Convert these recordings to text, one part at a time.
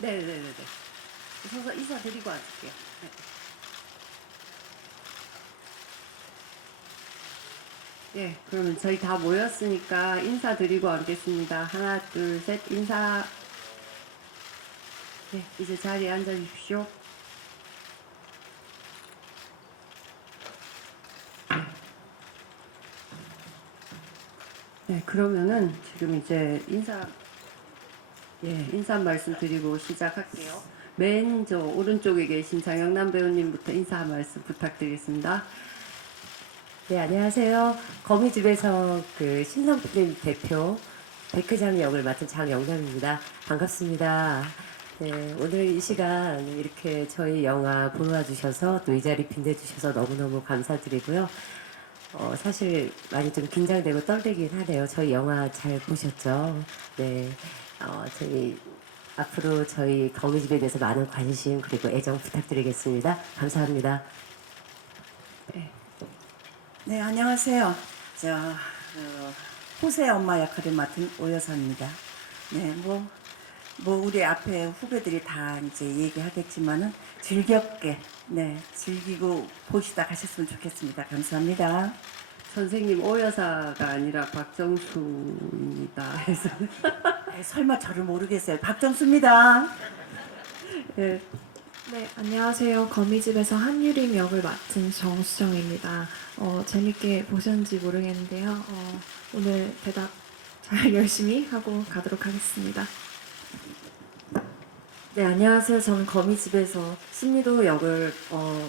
네네네네. 서서 인사드리고 앉을게요. 네. 예, 그러면 저희 다 모였으니까 인사드리고 앉겠습니다. 하나, 둘, 셋, 인사. 네, 이제 자리에 앉아주십시오. 네, 그러면은 지금 이제 인사 말씀 드리고 시작할게요. 맨 저 오른쪽에 계신 장영남 배우님부터 인사 한 말씀 부탁드리겠습니다. 네, 안녕하세요. 거미집에서 그 신성필 대표 백회장 역을 맡은 장영남입니다. 반갑습니다. 네, 오늘 이 시간 이렇게 저희 영화 보러 와주셔서 또 이 자리 빛내주셔서 너무너무 감사드리고요. 사실 많이 좀 긴장되고 떨리긴 하네요. 저희 영화 잘 보셨죠? 네, 저희 앞으로 저희 거미집에 대해서 많은 관심 그리고 애정 부탁드리겠습니다. 감사합니다. 네, 안녕하세요. 호세 엄마 역할을 맡은 오여사입니다. 네, 우리 앞에 후배들이 다 이제 얘기하겠지만은 즐겁게, 즐기고 보시다 가셨으면 좋겠습니다. 감사합니다. 선생님 오여사가 아니라 박정수입니다. 해서 설마 저를 모르겠어요. 박정수입니다. 예, 네, 안녕하세요. 거미집에서 한유림 역을 맡은 정수정입니다. 재밌게 보셨는지 모르겠는데요. 오늘 대답 잘 열심히 하고 가도록 하겠습니다. 네, 안녕하세요. 저는 거미집에서 신미도 역을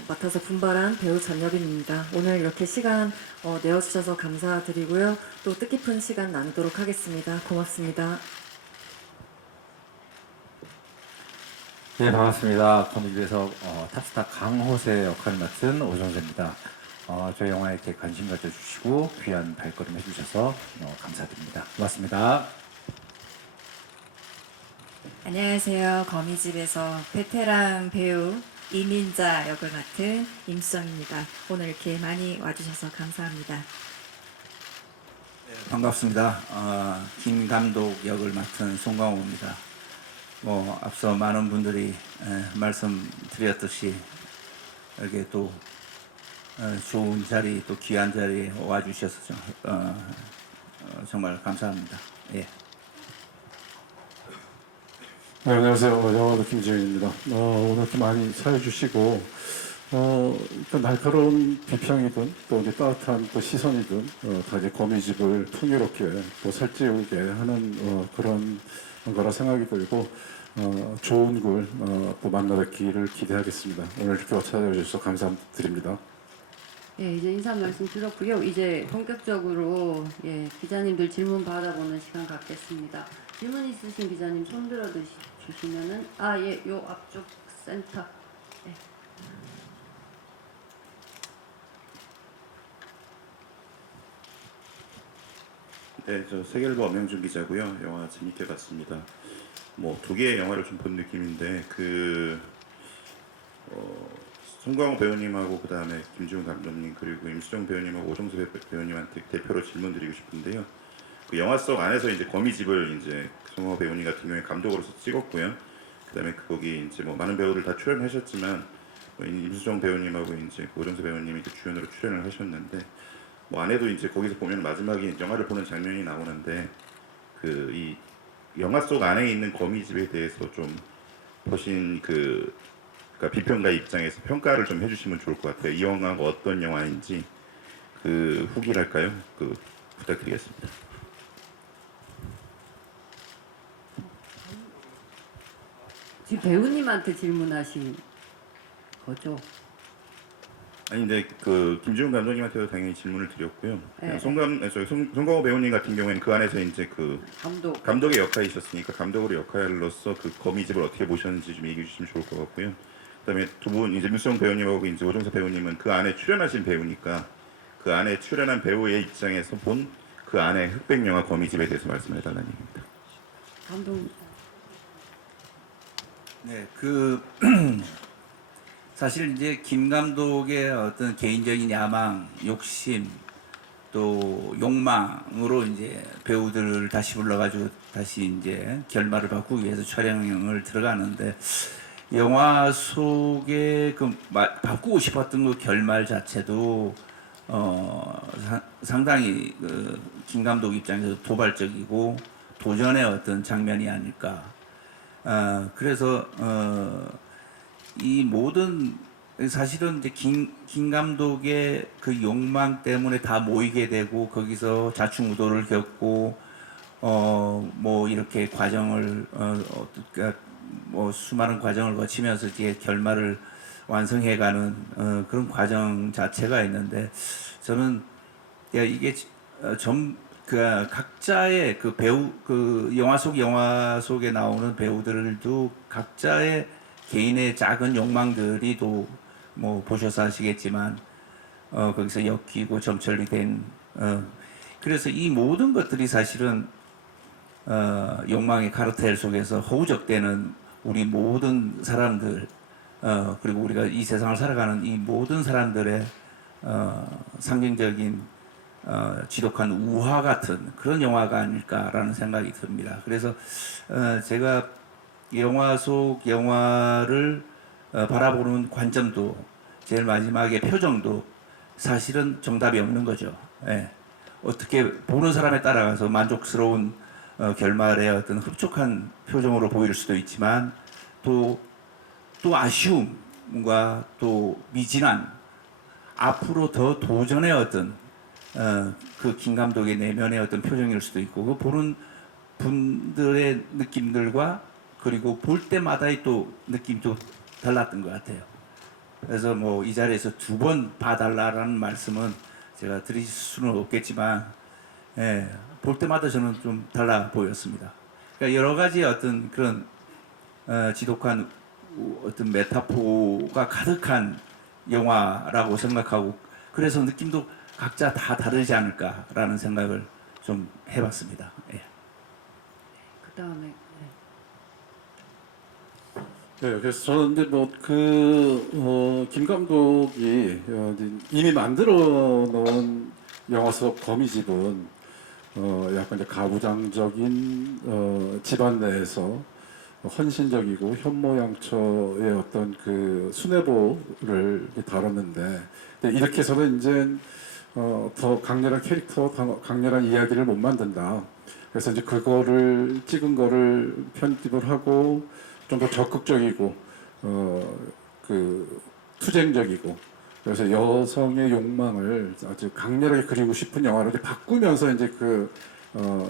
맡아서 분발한 배우 전여빈입니다. 오늘 이렇게 시간 내어주셔서 감사드리고요. 또 뜻깊은 시간 나누도록 하겠습니다. 고맙습니다. 네, 반갑습니다. 거미집에서 탑스타 강호세 역할을 맡은 오정재입니다. 저희 영화에 이렇게 관심 가져주시고 귀한 발걸음 해주셔서 감사드립니다. 고맙습니다. 안녕하세요. 거미집에서 베테랑 배우 이민자 역을 맡은 임수정입니다. 오늘 이렇게 많이 와주셔서 감사합니다. 반갑습니다. 김 감독 역을 맡은 송강호입니다. 앞서 많은 분들이 말씀드렸듯이 이렇게 또 좋은 자리, 또 귀한 자리에 와주셔서 정말 감사합니다. 예. 네, 안녕하세요. 영화도 김지현입니다. 오늘 이렇게 많이 사해주시고, 일단 날카로운 비평이든 또 이제 따뜻한 또 시선이든, 다 이제 거미집을 풍요롭게 또 살찌우게 하는 그런 거라 생각이 들고, 좋은 글 또 만나 뵙기를 기대하겠습니다. 오늘 이렇게 찾아주셔서 감사드립니다. 예, 이제 인사 말씀 드렸고요. 이제 본격적으로 기자님들 질문 받아보는 시간 갖겠습니다. 질문 있으신 기자님 손 들어 주시면은 요 앞쪽 센터. 예. 네, 저 세계일보 엄영준 기자고요. 영화 재밌게 봤습니다. 두 개의 영화를 좀 본 느낌인데 송강호 배우님하고 그 다음에 김지훈 감독님 그리고 임수정 배우님하고 오정수 배우님한테 대표로 질문드리고 싶은데요. 그 영화 속 안에서 이제 거미집을 이제 송강호 배우님 같은 경우에 감독으로서 찍었고요. 그다음에 거기 이제 많은 배우들 다 출연하셨지만 임수정 배우님하고 이제 오정수 배우님이 주연으로 출연을 하셨는데 안에도 이제 거기서 보면 마지막에 영화를 보는 장면이 나오는데 이 영화 속 안에 있는 거미집에 대해서 좀 보신 그러니까 비평가 입장에서 평가를 좀 해주시면 좋을 것 같아요. 이 영화가 어떤 영화인지 후기랄까요? 부탁드리겠습니다. 지금 배우님한테 질문하신 거죠? 아니 근데 김지훈 감독님한테도 당연히 질문을 드렸고요. 네. 송강호 배우님 같은 경우에는 그 안에서 이제 감독의 역할이셨으니까 감독으로 역할로서 그 거미집을 어떻게 보셨는지 좀 얘기해 주시면 좋을 것 같고요. 그다음에 두 분 이제 민수정 배우님하고 이제 오정석 배우님은 그 안에 출연하신 배우니까 그 안에 출연한 배우의 입장에서 본 그 안에 흑백 영화 거미집에 대해서 말씀해 달라는 얘기입니다. 감독. 네, 사실 이제 김 감독의 어떤 개인적인 야망, 욕심, 또 욕망으로 이제 배우들을 다시 불러가지고 다시 이제 결말을 바꾸기 위해서 촬영을 들어가는데 영화 속에 그 바꾸고 싶었던 그 결말 자체도 상당히 그 김 감독 입장에서 도발적이고 도전의 어떤 장면이 아닐까. 그래서 이 모든 사실은 이제 김 감독의 그 욕망 때문에 다 모이게 되고 거기서 자충우도를 겪고 뭐 이렇게 과정을 그러니까 뭐 수많은 과정을 거치면서 이제 결말을 완성해가는 그런 과정 자체가 있는데 저는 이게 그 각자의 그 배우 그 영화 속에 나오는 배우들도 각자의 개인의 작은 욕망들이 또 뭐 보셔서 아시겠지만 거기서 엮이고 점철이 된 그래서 이 모든 것들이 사실은 욕망의 카르텔 속에서 허우적대는 우리 모든 사람들 그리고 우리가 이 세상을 살아가는 이 모든 사람들의 상징적인 지독한 우화 같은 그런 영화가 아닐까라는 생각이 듭니다. 그래서 제가 영화 속 영화를 바라보는 관점도 제일 마지막에 표정도 사실은 정답이 없는 거죠. 예. 어떻게 보는 사람에 따라가서 만족스러운 결말의 어떤 흡족한 표정으로 보일 수도 있지만 또 아쉬움과 또 미진한 앞으로 더 도전의 어떤 그 김 감독의 내면의 어떤 표정일 수도 있고 그 보는 분들의 느낌들과 그리고 볼 때마다의 또 느낌도 달랐던 것 같아요. 그래서 뭐 이 자리에서 2번 봐달라라는 말씀은 제가 드릴 수는 없겠지만 볼 때마다 저는 좀 달라 보였습니다. 그러니까 여러 가지 어떤 그런 지독한 어떤 메타포가 가득한 영화라고 생각하고 그래서 느낌도 각자 다 다르지 않을까라는 생각을 좀 해봤습니다. 예. 그 다음에 네, 그래서 저는 이제 김 감독이 이미 만들어 놓은 영화 속 거미집은 약간 이제 가부장적인 집안 내에서 헌신적이고 현모양처의 어떤 그 수뇌보를 다뤘는데 이렇게 해서는 이제 더 강렬한 캐릭터, 강렬한 이야기를 못 만든다. 그래서 이제 그거를 찍은 거를 편집을 하고 좀 더 적극적이고 그 투쟁적이고 그래서 여성의 욕망을 아주 강렬하게 그리고 싶은 영화로 이제 바꾸면서 이제 그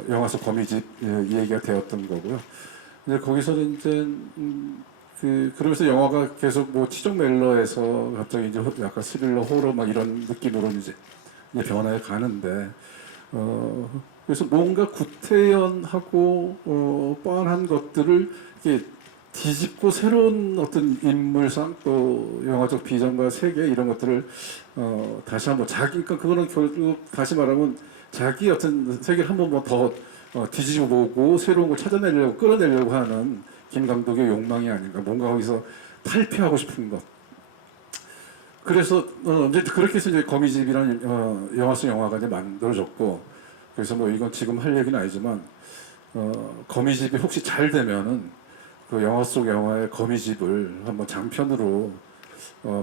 영화 속 거미집 얘기가 되었던 거고요. 이제 거기서는 이제 그러면서 영화가 계속 뭐 치적 멜로에서 갑자기 이제 약간 스릴러 호러 막 이런 느낌으로 이제 변화해 가는데 그래서 뭔가 구태연하고 뻔한 것들을 이렇게 뒤집고 새로운 어떤 인물상 또 영화적 비전과 세계 이런 것들을 다시 한번 그러니까 그거는 결국 다시 말하면 자기 어떤 세계를 한번 뭐 더 뒤집어 보고 새로운 걸 찾아내려고 끌어내려고 하는 김 감독의 욕망이 아닌가 뭔가 거기서 탈피하고 싶은 것. 그래서 이제 그렇게 해서 이제 거미집이라는 영화 속 영화가 이제 만들어졌고 그래서 뭐 이건 지금 할 얘기는 아니지만 거미집이 혹시 잘 되면은 그 영화 속 영화의 거미집을 한번 장편으로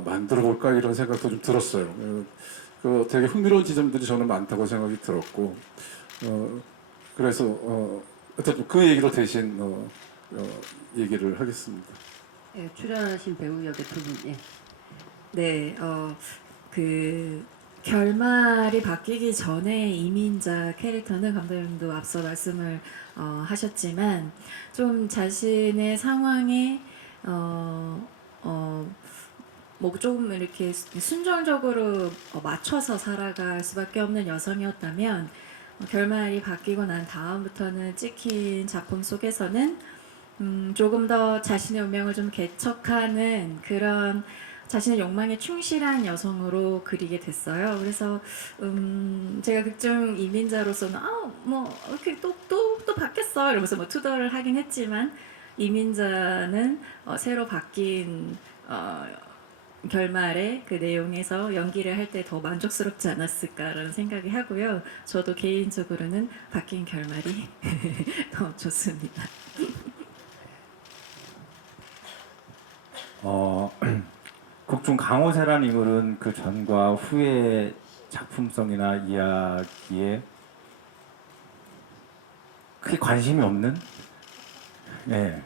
만들어 볼까 이런 생각도 좀 들었어요. 그 되게 흥미로운 지점들이 저는 많다고 생각이 들었고 그래서 어쨌든 그 얘기로 대신 얘기를 하겠습니다. 예, 출연하신 배우 역의 2분. 예. 네, 그 결말이 바뀌기 전에 이민자 캐릭터는 감독님도 앞서 말씀을 하셨지만 좀 자신의 상황에 뭐 좀 이렇게 순정적으로 맞춰서 살아갈 수밖에 없는 여성이었다면 결말이 바뀌고 난 다음부터는 찍힌 작품 속에서는 조금 더 자신의 운명을 좀 개척하는 그런 자신의 욕망에 충실한 여성으로 그리게 됐어요. 그래서 제가 극중 이민자로서는 뭐 이렇게 또 바뀌었어 이러면서 뭐 투덜을 하긴 했지만 이민자는 새로 바뀐 결말에 그 내용에서 연기를 할 때 더 만족스럽지 않았을까라는 생각이 하고요. 저도 개인적으로는 바뀐 결말이 더 좋습니다. 극중 강호세라는 인물은 그 전과 후의 작품성이나 이야기에 크게 관심이 없는, 그냥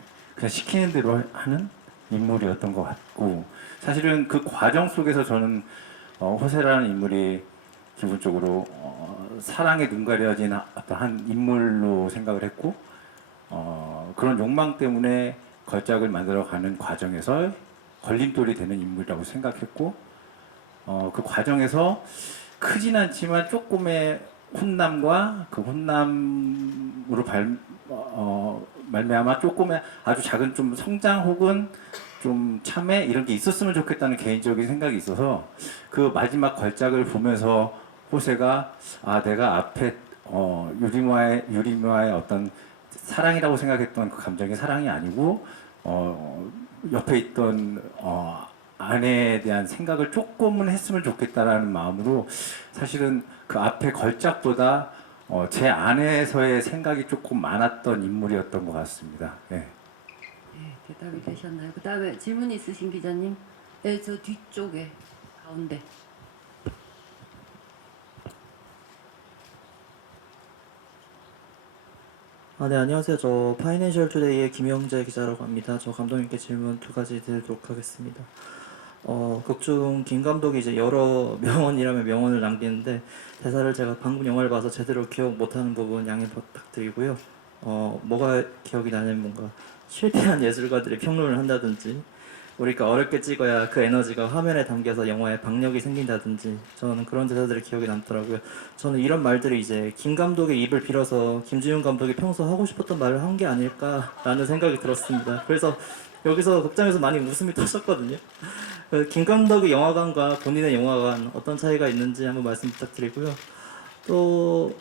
시키는 대로 하는 인물이었던 것 같고, 사실은 그 과정 속에서 저는 호세라는 인물이 기본적으로 사랑에 눈 가려진 어떤 한 인물로 생각을 했고, 그런 욕망 때문에 걸작을 만들어가는 과정에서 걸림돌이 되는 인물이라고 생각했고, 그 과정에서 크진 않지만 조금의 혼남과 그 혼남으로 말미암아 조금의 아주 작은 좀 성장 혹은 좀 참회 이런 게 있었으면 좋겠다는 개인적인 생각이 있어서 그 마지막 걸작을 보면서 호세가 내가 앞에 유리마의 어떤 사랑이라고 생각했던 그 감정이 사랑이 아니고 옆에 있던 아내에 대한 생각을 조금은 했으면 좋겠다라는 마음으로 사실은 그 앞에 걸작보다 제 안에서의 생각이 조금 많았던 인물이었던 것 같습니다. 네. 대답이 되셨나요? 그 다음에 질문 있으신 기자님? 네, 저 뒤쪽에 가운데. 네, 안녕하세요. 저 파이낸셜 투데이의 김영재 기자라고 합니다. 저 감독님께 질문 두 가지 드리도록 하겠습니다. 극중 김 감독이 이제 여러 명언이라면 명언을 남기는데 대사를 제가 방금 영화를 봐서 제대로 기억 못하는 부분 양해 부탁드리고요. 뭐가 기억이 나냐면 뭔가 실패한 예술가들이 평론을 한다든지 우리가 어렵게 찍어야 그 에너지가 화면에 담겨서 영화에 박력이 생긴다든지 저는 그런 대사들이 기억에 남더라고요. 저는 이런 말들이 이제 김 감독의 입을 빌어서 김지훈 감독이 평소 하고 싶었던 말을 한 게 아닐까라는 생각이 들었습니다. 그래서 여기서 극장에서 많이 웃음이 터졌거든요. 김 감독의 영화관과 본인의 영화관 어떤 차이가 있는지 한번 말씀 부탁드리고요. 또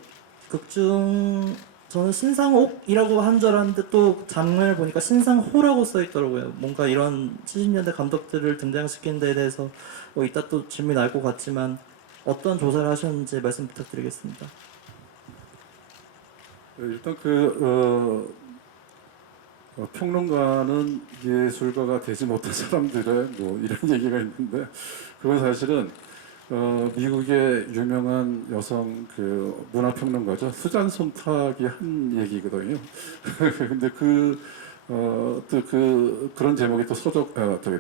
극중 저는 신상옥이라고 한 줄 알았는데 또 장면을 보니까 신상호라고 써 있더라고요. 뭔가 이런 70년대 감독들을 등장시키는 데에 대해서 이따 또 질문이 나올 것 같지만 어떤 조사를 하셨는지 말씀 부탁드리겠습니다. 일단 평론가는 예술가가 되지 못한 사람들의 뭐 이런 얘기가 있는데 그건 사실은 미국의 유명한 여성 그 문화평론가죠. 수잔 손탁이 한 얘기거든요. 근데 그런 제목의 또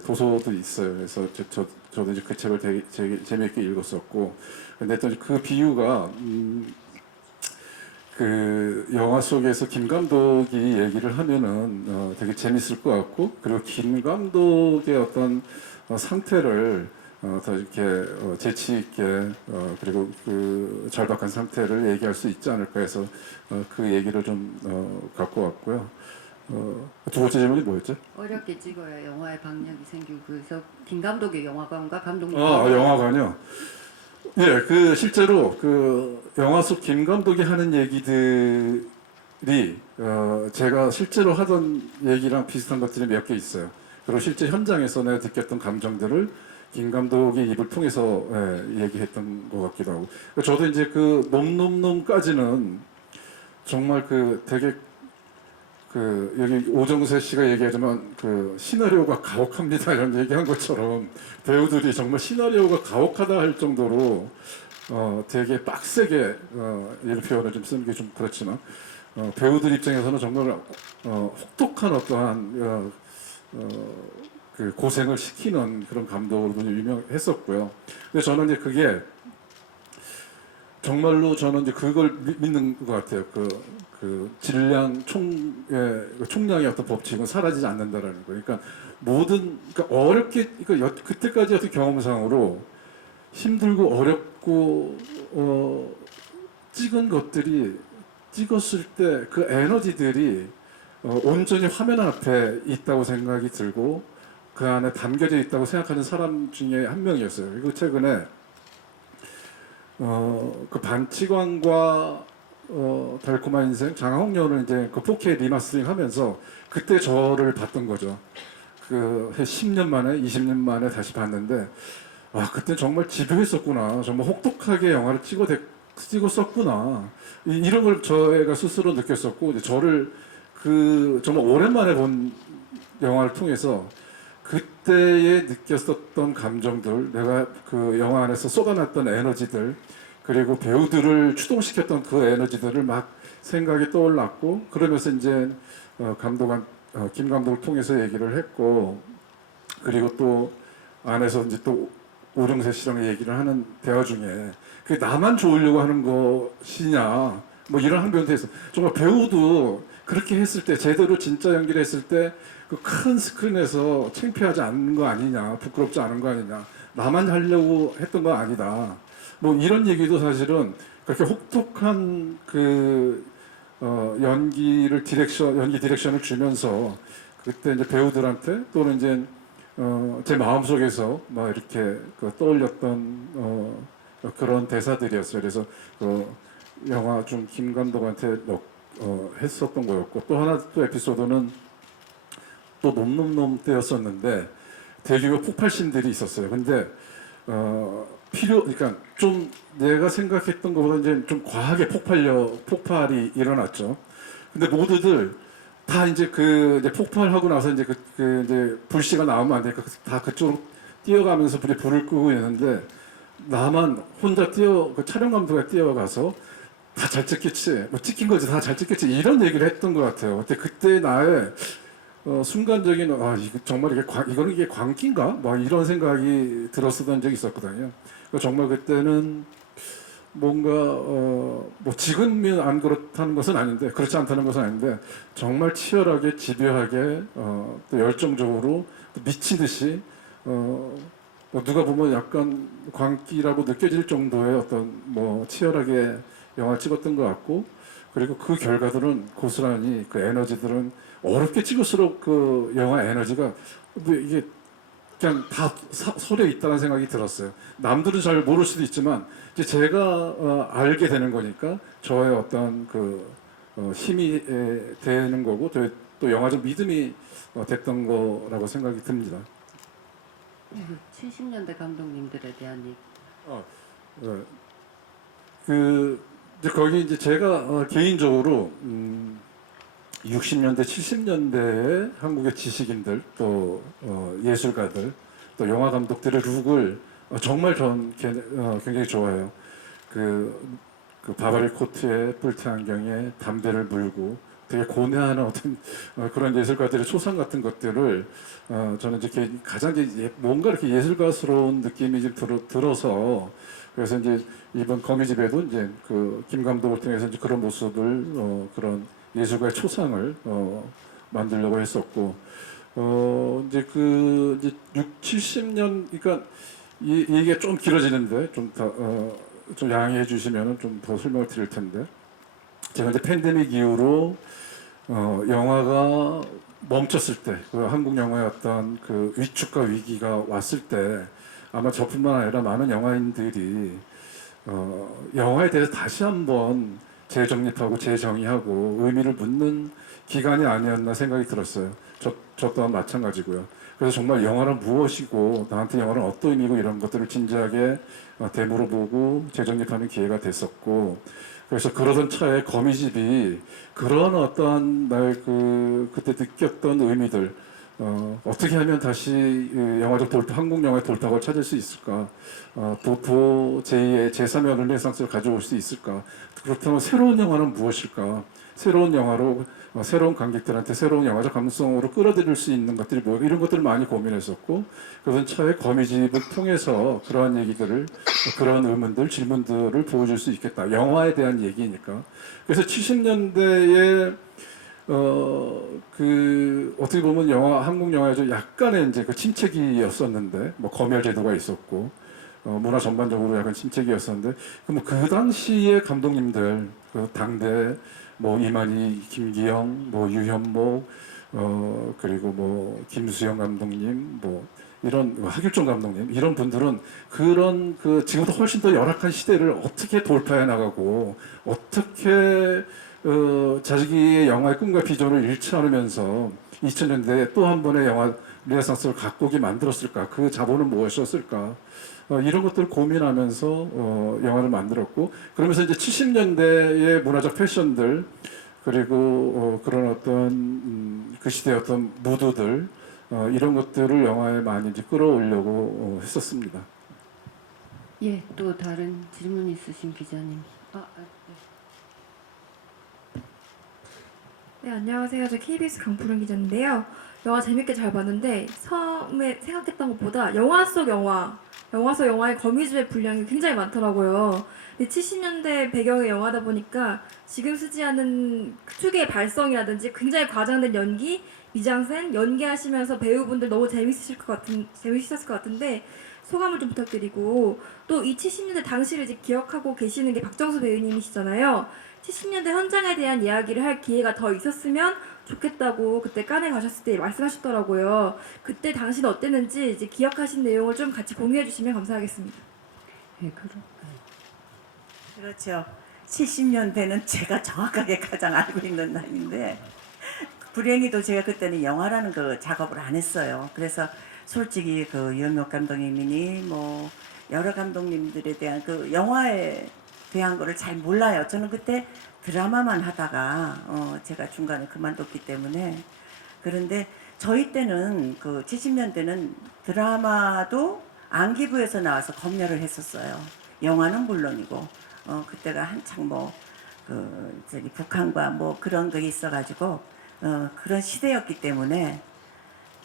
도서도 있어요. 그래서 저도 이제 그 책을 되게 재미있게 읽었었고, 근데 또 그 비유가 그 영화 속에서 김 감독이 얘기를 하면은 되게 재밌을 것 같고, 그리고 김 감독의 어떤 상태를 더 이렇게 재치 있게 그리고 그 절박한 상태를 얘기할 수 있지 않을까 해서 그 얘기를 좀 갖고 왔고요. 두 번째 질문이 뭐였죠? 어렵게 찍어야 영화에 박력이 생기고 그래서 김 감독의 영화관과 감독님. 영화관요. 예, 그 실제로 그 영화 속 김 감독이 하는 얘기들이 제가 실제로 하던 얘기랑 비슷한 것들이 몇 개 있어요. 그리고 실제 현장에서 내가 느꼈던 감정들을 김 감독의 입을 통해서 얘기했던 것 같기도 하고. 저도 이제 그 놈놈놈까지는 정말 그 되게 그 여기 오정세 씨가 얘기하지만 그 시나리오가 가혹합니다 이런 얘기한 것처럼 배우들이 정말 시나리오가 가혹하다 할 정도로 되게 빡세게 이런 표현을 좀 쓰는 게 좀 그렇지만 배우들 입장에서는 정말 혹독한 어떠한 그 고생을 시키는 그런 감독으로 유명했었고요. 근데 저는 이제 그게 정말로 저는 이제 그걸 믿는 것 같아요. 그 질량 총량의 어떤 법칙은 사라지지 않는다라는 거. 그러니까 그러니까 어렵게 그러니까 그때까지 어떤 경험상으로 힘들고 어렵고 찍은 것들이 찍었을 때 그 에너지들이 온전히 화면 앞에 있다고 생각이 들고 그 안에 담겨져 있다고 생각하는 사람 중에 한 명이었어요. 그리고 최근에 그 반치광과 달콤한 인생 장항영을 이제 그 4K 리마스터링 하면서 그때 저를 봤던 거죠. 그 10년 만에 20년 만에 다시 봤는데 와 그때 정말 집요했었구나. 정말 혹독하게 영화를 찍었었구나. 이런 걸 저희가 스스로 느꼈었고 이제 저를 그 정말 오랜만에 본 영화를 통해서 그때에 느꼈었던 감정들, 내가 그 영화 안에서 쏟아놨던 에너지들, 그리고 배우들을 추동시켰던 그 에너지들을 막 생각이 떠올랐고 그러면서 이제 김 감독을 통해서 얘기를 했고 그리고 또 안에서 이제 또 오정세 씨랑 얘기를 하는 대화 중에 그게 나만 좋으려고 하는 것이냐 뭐 이런 항변도 했어. 정말 배우도 그렇게 했을 때 제대로 진짜 연기를 했을 때 그 큰 스크린에서 창피하지 않는 거 아니냐, 부끄럽지 않은 거 아니냐, 나만 하려고 했던 거 아니다. 뭐 이런 얘기도 사실은 그렇게 혹독한 그 연기 디렉션을 주면서 그때 이제 배우들한테 또는 이제 제 마음속에서 막 이렇게 떠올렸던 그런 대사들이었어요. 그래서 영화 좀 김 감독한테 했었던 거였고 또 하나 또 에피소드는 또 놈놈놈 때였었는데 대규모 폭발신들이 있었어요. 근데 그러니까 좀 내가 생각했던 것보다 이제 좀 과하게 폭발이 일어났죠. 근데 모두들 다 이제 이제 폭발하고 나서 이제 이제 불씨가 나오면 안 되니까 다 그쪽으로 뛰어가면서 불을 끄고 있는데 나만 혼자 그 촬영 감독에 뛰어가서 다 잘 찍겠지, 뭐 찍힌 거지 다 잘 찍겠지 이런 얘기를 했던 것 같아요. 근데 그때 나의 순간적인 이거 정말 이게 광기인가? 막 이런 생각이 들었었던 적이 있었거든요. 정말 그때는 뭔가 뭐 지금은 안 그렇다는 것은 아닌데 그렇지 않다는 것은 아닌데 정말 치열하게 집요하게 또 열정적으로 또 미치듯이 뭐 누가 보면 약간 광기라고 느껴질 정도의 어떤 뭐 치열하게 영화를 찍었던 것 같고 그리고 그 결과들은 고스란히 그 에너지들은 어렵게 찍을수록 그 영화 에너지가 이게 그냥 다 서려 있다는 생각이 들었어요. 남들은 잘 모를 수도 있지만 이제 제가 알게 되는 거니까 저의 어떤 그 힘이 되는 거고 또 영화적 믿음이 됐던 거라고 생각이 듭니다. 70년대 감독님들에 대한 얘기. 이제 거기 이제 제가 개인적으로 60년대, 70년대의 한국의 지식인들, 또 예술가들, 또 영화 감독들의 룩을 정말 전 굉장히 좋아해요. 그 바바리 코트에 뿔테 안경에 담배를 물고 되게 고뇌하는 어떤 그런 예술가들의 초상 같은 것들을 저는 이제 가장 뭔가 이렇게 예술가스러운 느낌이 좀 들어서 그래서 이제 이번 거미집에도 이제 김 감독을 통해서 이제 그런 모습을 그런 예술가의 초상을 만들려고 했었고 이제 이제 6, 70년 그러니까 이 얘기가 좀 길어지는데 좀 양해해 주시면은 좀 더 설명을 드릴 텐데 제가 이제 팬데믹 이후로 영화가 멈췄을 때 한국 영화의 어떤 위축과 위기가 왔을 때 아마 저뿐만 아니라 많은 영화인들이 영화에 대해서 다시 한번 재정립하고 재정의하고 의미를 묻는 기간이 아니었나 생각이 들었어요. 저 또한 마찬가지고요. 그래서 정말 영화는 무엇이고 나한테 영화는 어떤 의미고 이런 것들을 진지하게 되물어보고 재정립하는 기회가 됐었고 그래서 그러던 차에 거미집이 그런 어떠한 그때 느꼈던 의미들 어떻게 하면 다시 한국 영화의 돌파구를 찾을 수 있을까? 도토 제2의 제3의 르네상스를 가져올 수 있을까? 그렇다면 새로운 영화는 무엇일까? 새로운 영화로 새로운 관객들한테 새로운 영화적 감성으로 끌어들일 수 있는 것들이 뭐야? 이런 것들을 많이 고민했었고 그런 차에 거미집을 통해서 그러한 얘기들을 그런 의문들, 질문들을 보여줄 수 있겠다. 영화에 대한 얘기니까. 그래서 70년대에 어떻게 보면 한국 영화에서 약간의 이제 침체기였었는데, 뭐 검열 제도가 있었고, 문화 전반적으로 약간 침체기였었는데, 그럼 그 당시의 감독님들, 당대, 뭐 이만희, 김기영, 뭐 유현목, 그리고 뭐 김수영 감독님, 뭐 이런 하길종 감독님, 이런 분들은 그런 지금보다 훨씬 더 열악한 시대를 어떻게 돌파해 나가고, 어떻게 자기의 영화의 꿈과 비전을 잃지 않으면서 2000년대에 또 한 번의 영화 르네상스를 각국이 만들었을까? 그 자본은 무엇이었을까? 이런 것들을 고민하면서 영화를 만들었고, 그러면서 이제 70년대의 문화적 패션들, 그리고 그런 어떤 그 시대의 어떤 무드들, 이런 것들을 영화에 많이 이제 끌어오려고 했었습니다. 예, 또 다른 질문 있으신 기자님. 네, 안녕하세요. 저 KBS 강푸른 기자인데요. 영화 재밌게 잘 봤는데 처음에 생각했던 것보다 영화 속 영화의 거미줄의 분량이 굉장히 많더라고요. 근데 70년대 배경의 영화다 보니까 지금 쓰지 않은 특유의 발성이라든지 굉장히 과장된 연기, 미장센, 연기하시면서 배우분들 너무 재밌으셨을 것 같은데 소감을 좀 부탁드리고, 또 이 70년대 당시를 이제 기억하고 계시는 게 박정수 배우님이시잖아요. 70년대 현장에 대한 이야기를 할 기회가 더 있었으면 좋겠다고 그때 칸에 가셨을 때 말씀하셨더라고요. 그때 당시는 어땠는지 이제 기억하신 내용을 좀 같이 공유해 주시면 감사하겠습니다. 예, 그렇죠. 70년대는 제가 정확하게 가장 알고 있는 나이인데, 불행히도 제가 그때는 영화라는 그 작업을 안 했어요. 그래서 솔직히 그 유영혁 감독님이니 뭐 여러 감독님들에 대한 그 영화에 대한 거를 잘 몰라요. 저는 그때 드라마만 하다가 제가 중간에 그만뒀기 때문에. 그런데 저희 때는 그 70년대는 드라마도 안기부에서 나와서 검열을 했었어요. 영화는 물론이고 그때가 한창 저기 북한과 뭐 그런 게 있어가지고 그런 시대였기 때문에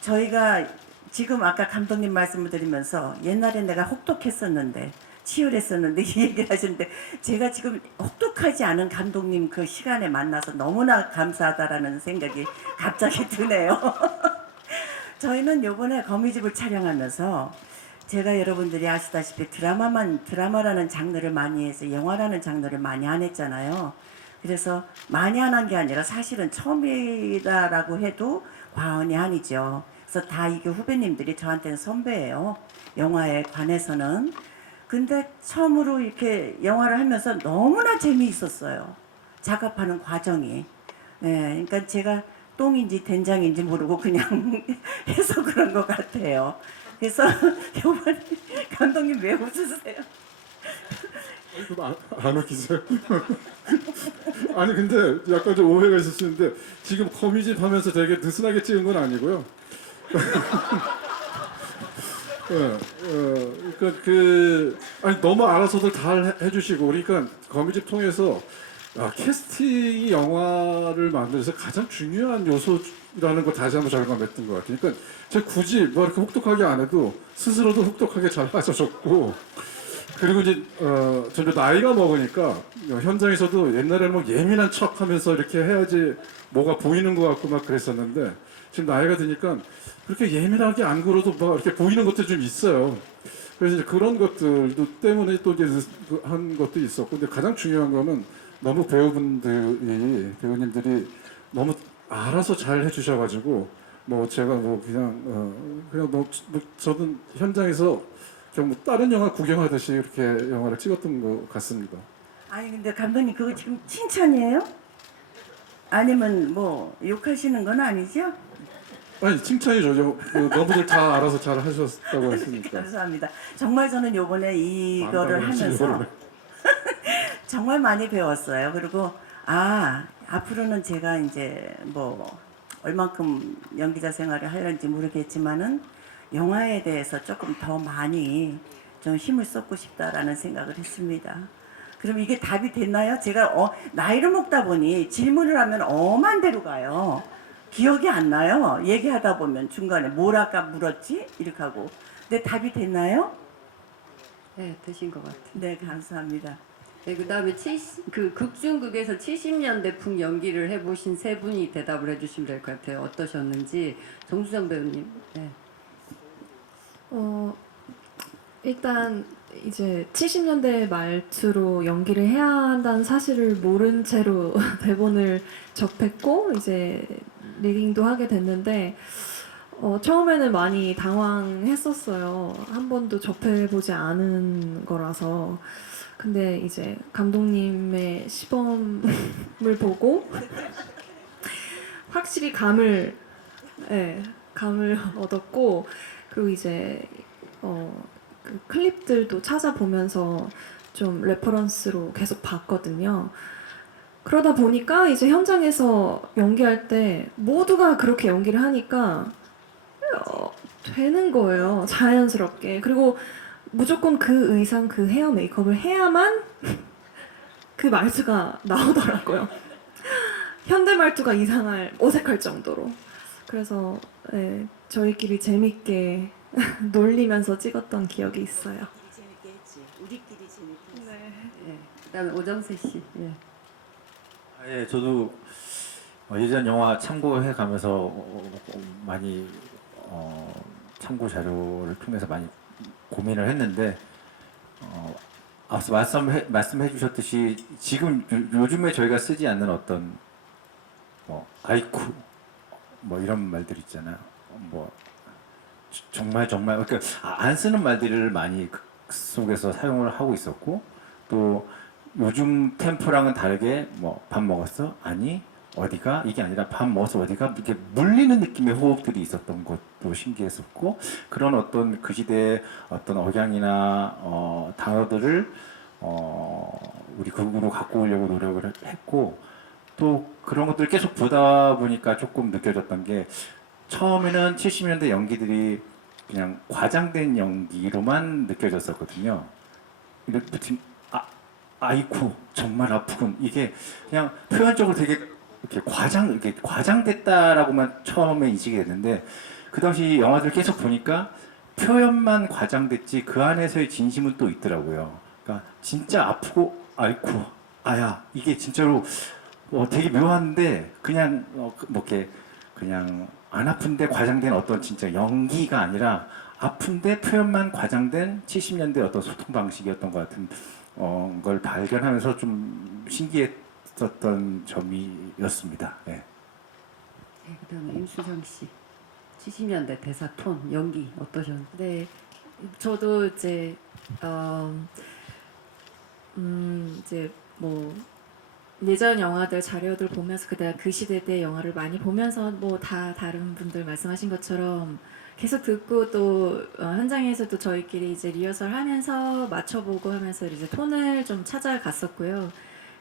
저희가 지금 아까 감독님 말씀을 드리면서 옛날에 내가 혹독했었는데 치열했었는데 이 얘기를 하시는데, 제가 지금 혹독하지 않은 감독님 그 시간에 만나서 너무나 감사하다라는 생각이 갑자기 드네요. 저희는 요번에 거미집을 촬영하면서 제가 여러분들이 아시다시피 드라마라는 장르를 많이 해서 영화라는 장르를 많이 안 했잖아요. 그래서 많이 안 한 게 아니라 사실은 처음이다라고 해도 과언이 아니죠. 그래서 다 이게 후배님들이 저한테는 선배예요. 영화에 관해서는. 근데 처음으로 이렇게 영화를 하면서 너무나 재미있었어요. 작업하는 과정이. 예, 그러니까 제가 똥인지 된장인지 모르고 그냥 해서 그런 것 같아요. 그래서 요번에 감독님 왜 웃으세요? 안 웃기세요? 아니 근데 약간 좀 오해가 있었는데, 지금 거미집 하면서 되게 느슨하게 찍은 건 아니고요. 그러니까 아니 너무 알아서들 다 해주시고, 그러니까 거미집 통해서 캐스팅이 영화를 만들어서 가장 중요한 요소라는 거 다시 한번 절감했던 것 같아요. 그러니까 제가 굳이 뭐 이렇게 혹독하게 안 해도 스스로도 혹독하게 잘 하셔줬고, 그리고 이제 저도 나이가 먹으니까 현장에서도 옛날에는 뭐 예민한 척하면서 이렇게 해야지 뭐가 보이는 것 같고 막 그랬었는데, 지금 나이가 드니까 그렇게 예민하게 안 굴어도 뭐 이렇게 보이는 것도 좀 있어요. 그래서 이제 그런 것들도 때문에 또 이제 한 것도 있었고, 근데 가장 중요한 거는 너무 배우님들이 너무 알아서 잘 해주셔가지고, 뭐 제가 뭐 그냥 저는 현장에서 그냥 뭐 다른 영화 구경하듯이 이렇게 영화를 찍었던 것 같습니다. 아니 근데 감독님 그거 지금 칭찬이에요? 아니면 뭐 욕하시는 건 아니죠? 아니 칭찬이죠. 너무들 다 알아서 잘 하셨다고 했으니까. 감사합니다. 정말 저는 요번에 이거를 하면서 정말 많이 배웠어요. 그리고 앞으로는 제가 이제 뭐 얼만큼 연기자 생활을 하려는지 모르겠지만은 영화에 대해서 조금 더 많이 좀 힘을 쏟고 싶다라는 생각을 했습니다. 그럼 이게 답이 됐나요? 제가 나이를 먹다 보니 질문을 하면 엄한 데로 가요. 기억이 안 나요. 얘기하다 보면 중간에 뭘 아까 물었지? 이렇게 하고. 근데 답이 됐나요? 네, 되신 것 같아요. 네, 감사합니다. 네, 그다음에 극중극에서 70년대 풍 연기를 해보신 세 분이 대답을 해주시면 될 것 같아요. 어떠셨는지. 정수정 배우님. 네. 일단 이제 70년대 말투로 연기를 해야 한다는 사실을 모른 채로 대본을 접했고 이제 리딩도 하게 됐는데 처음에는 많이 당황했었어요. 한 번도 접해보지 않은 거라서. 근데 이제 감독님의 시범을 보고 확실히 감을 감을 얻었고 그리고 이제 그 클립들도 찾아보면서 좀 레퍼런스로 계속 봤거든요. 그러다 보니까 이제 현장에서 연기할 때 모두가 그렇게 연기를 하니까 되는 거예요. 자연스럽게. 그리고 무조건 그 의상, 그 헤어 메이크업을 해야만 그 말투가 나오더라고요. 현대 말투가 이상할, 어색할 정도로. 그래서 네, 저희끼리 재밌게 놀리면서 찍었던 기억이 있어요. 재밌게 했지. 우리끼리 재밌게 했어. 네. 예. 그다음에 오정세 씨. 예. 예, 저도 예전 영화 참고해 가면서 많이 참고 자료를 통해서 많이 고민을 했는데 앞서 말씀해 주셨듯이 지금 요즘에 저희가 쓰지 않는 어떤 아이쿠 뭐 이런 말들 있잖아요. 뭐 정말 그러니까 안 쓰는 말들을 많이 극 속에서 사용을 하고 있었고 또 요즘 템포랑은 다르게 뭐 밥 먹었어? 아니 어디가? 이게 아니라 밥 먹어서 어디가? 이렇게 물리는 느낌의 호흡들이 있었던 것도 신기했었고 그런 어떤 그 시대의 어떤 억양이나 단어들을 우리 극으로 갖고 오려고 노력을 했고 또 그런 것들을 계속 보다 보니까 조금 느껴졌던 게 처음에는 70년대 연기들이 그냥 과장된 연기로만 느껴졌었거든요. 이렇게 아이쿠 정말 아프군 이게 그냥 표현적으로 되게 이렇게 과장됐다라고만 처음에 인식이 됐는데 그 당시 영화들 계속 보니까 표현만 과장됐지 그 안에서의 진심은 또 있더라고요. 그러니까 진짜 아프고 아이쿠 아야 이게 진짜로 되게 묘한데 그냥 뭐 이렇게 그냥 안 아픈데 과장된 어떤 진짜 연기가 아니라 아픈데 표현만 과장된 70년대 어떤 소통 방식이었던 것 같은 걸 발견하면서 좀 신기했었던 점이었습니다. 네. 네, 그다음에 임수정 씨. 70년대 대사 톤 연기 어떠셨나요? 네, 저도 이제 이제 뭐 예전 영화들 자료들 보면서 그 시대 때 영화를 많이 보면서 뭐 다 다른 분들 말씀하신 것처럼 계속 듣고 또 현장에서도 저희끼리 이제 리허설 하면서 맞춰보고 하면서 이제 톤을 좀 찾아갔었고요.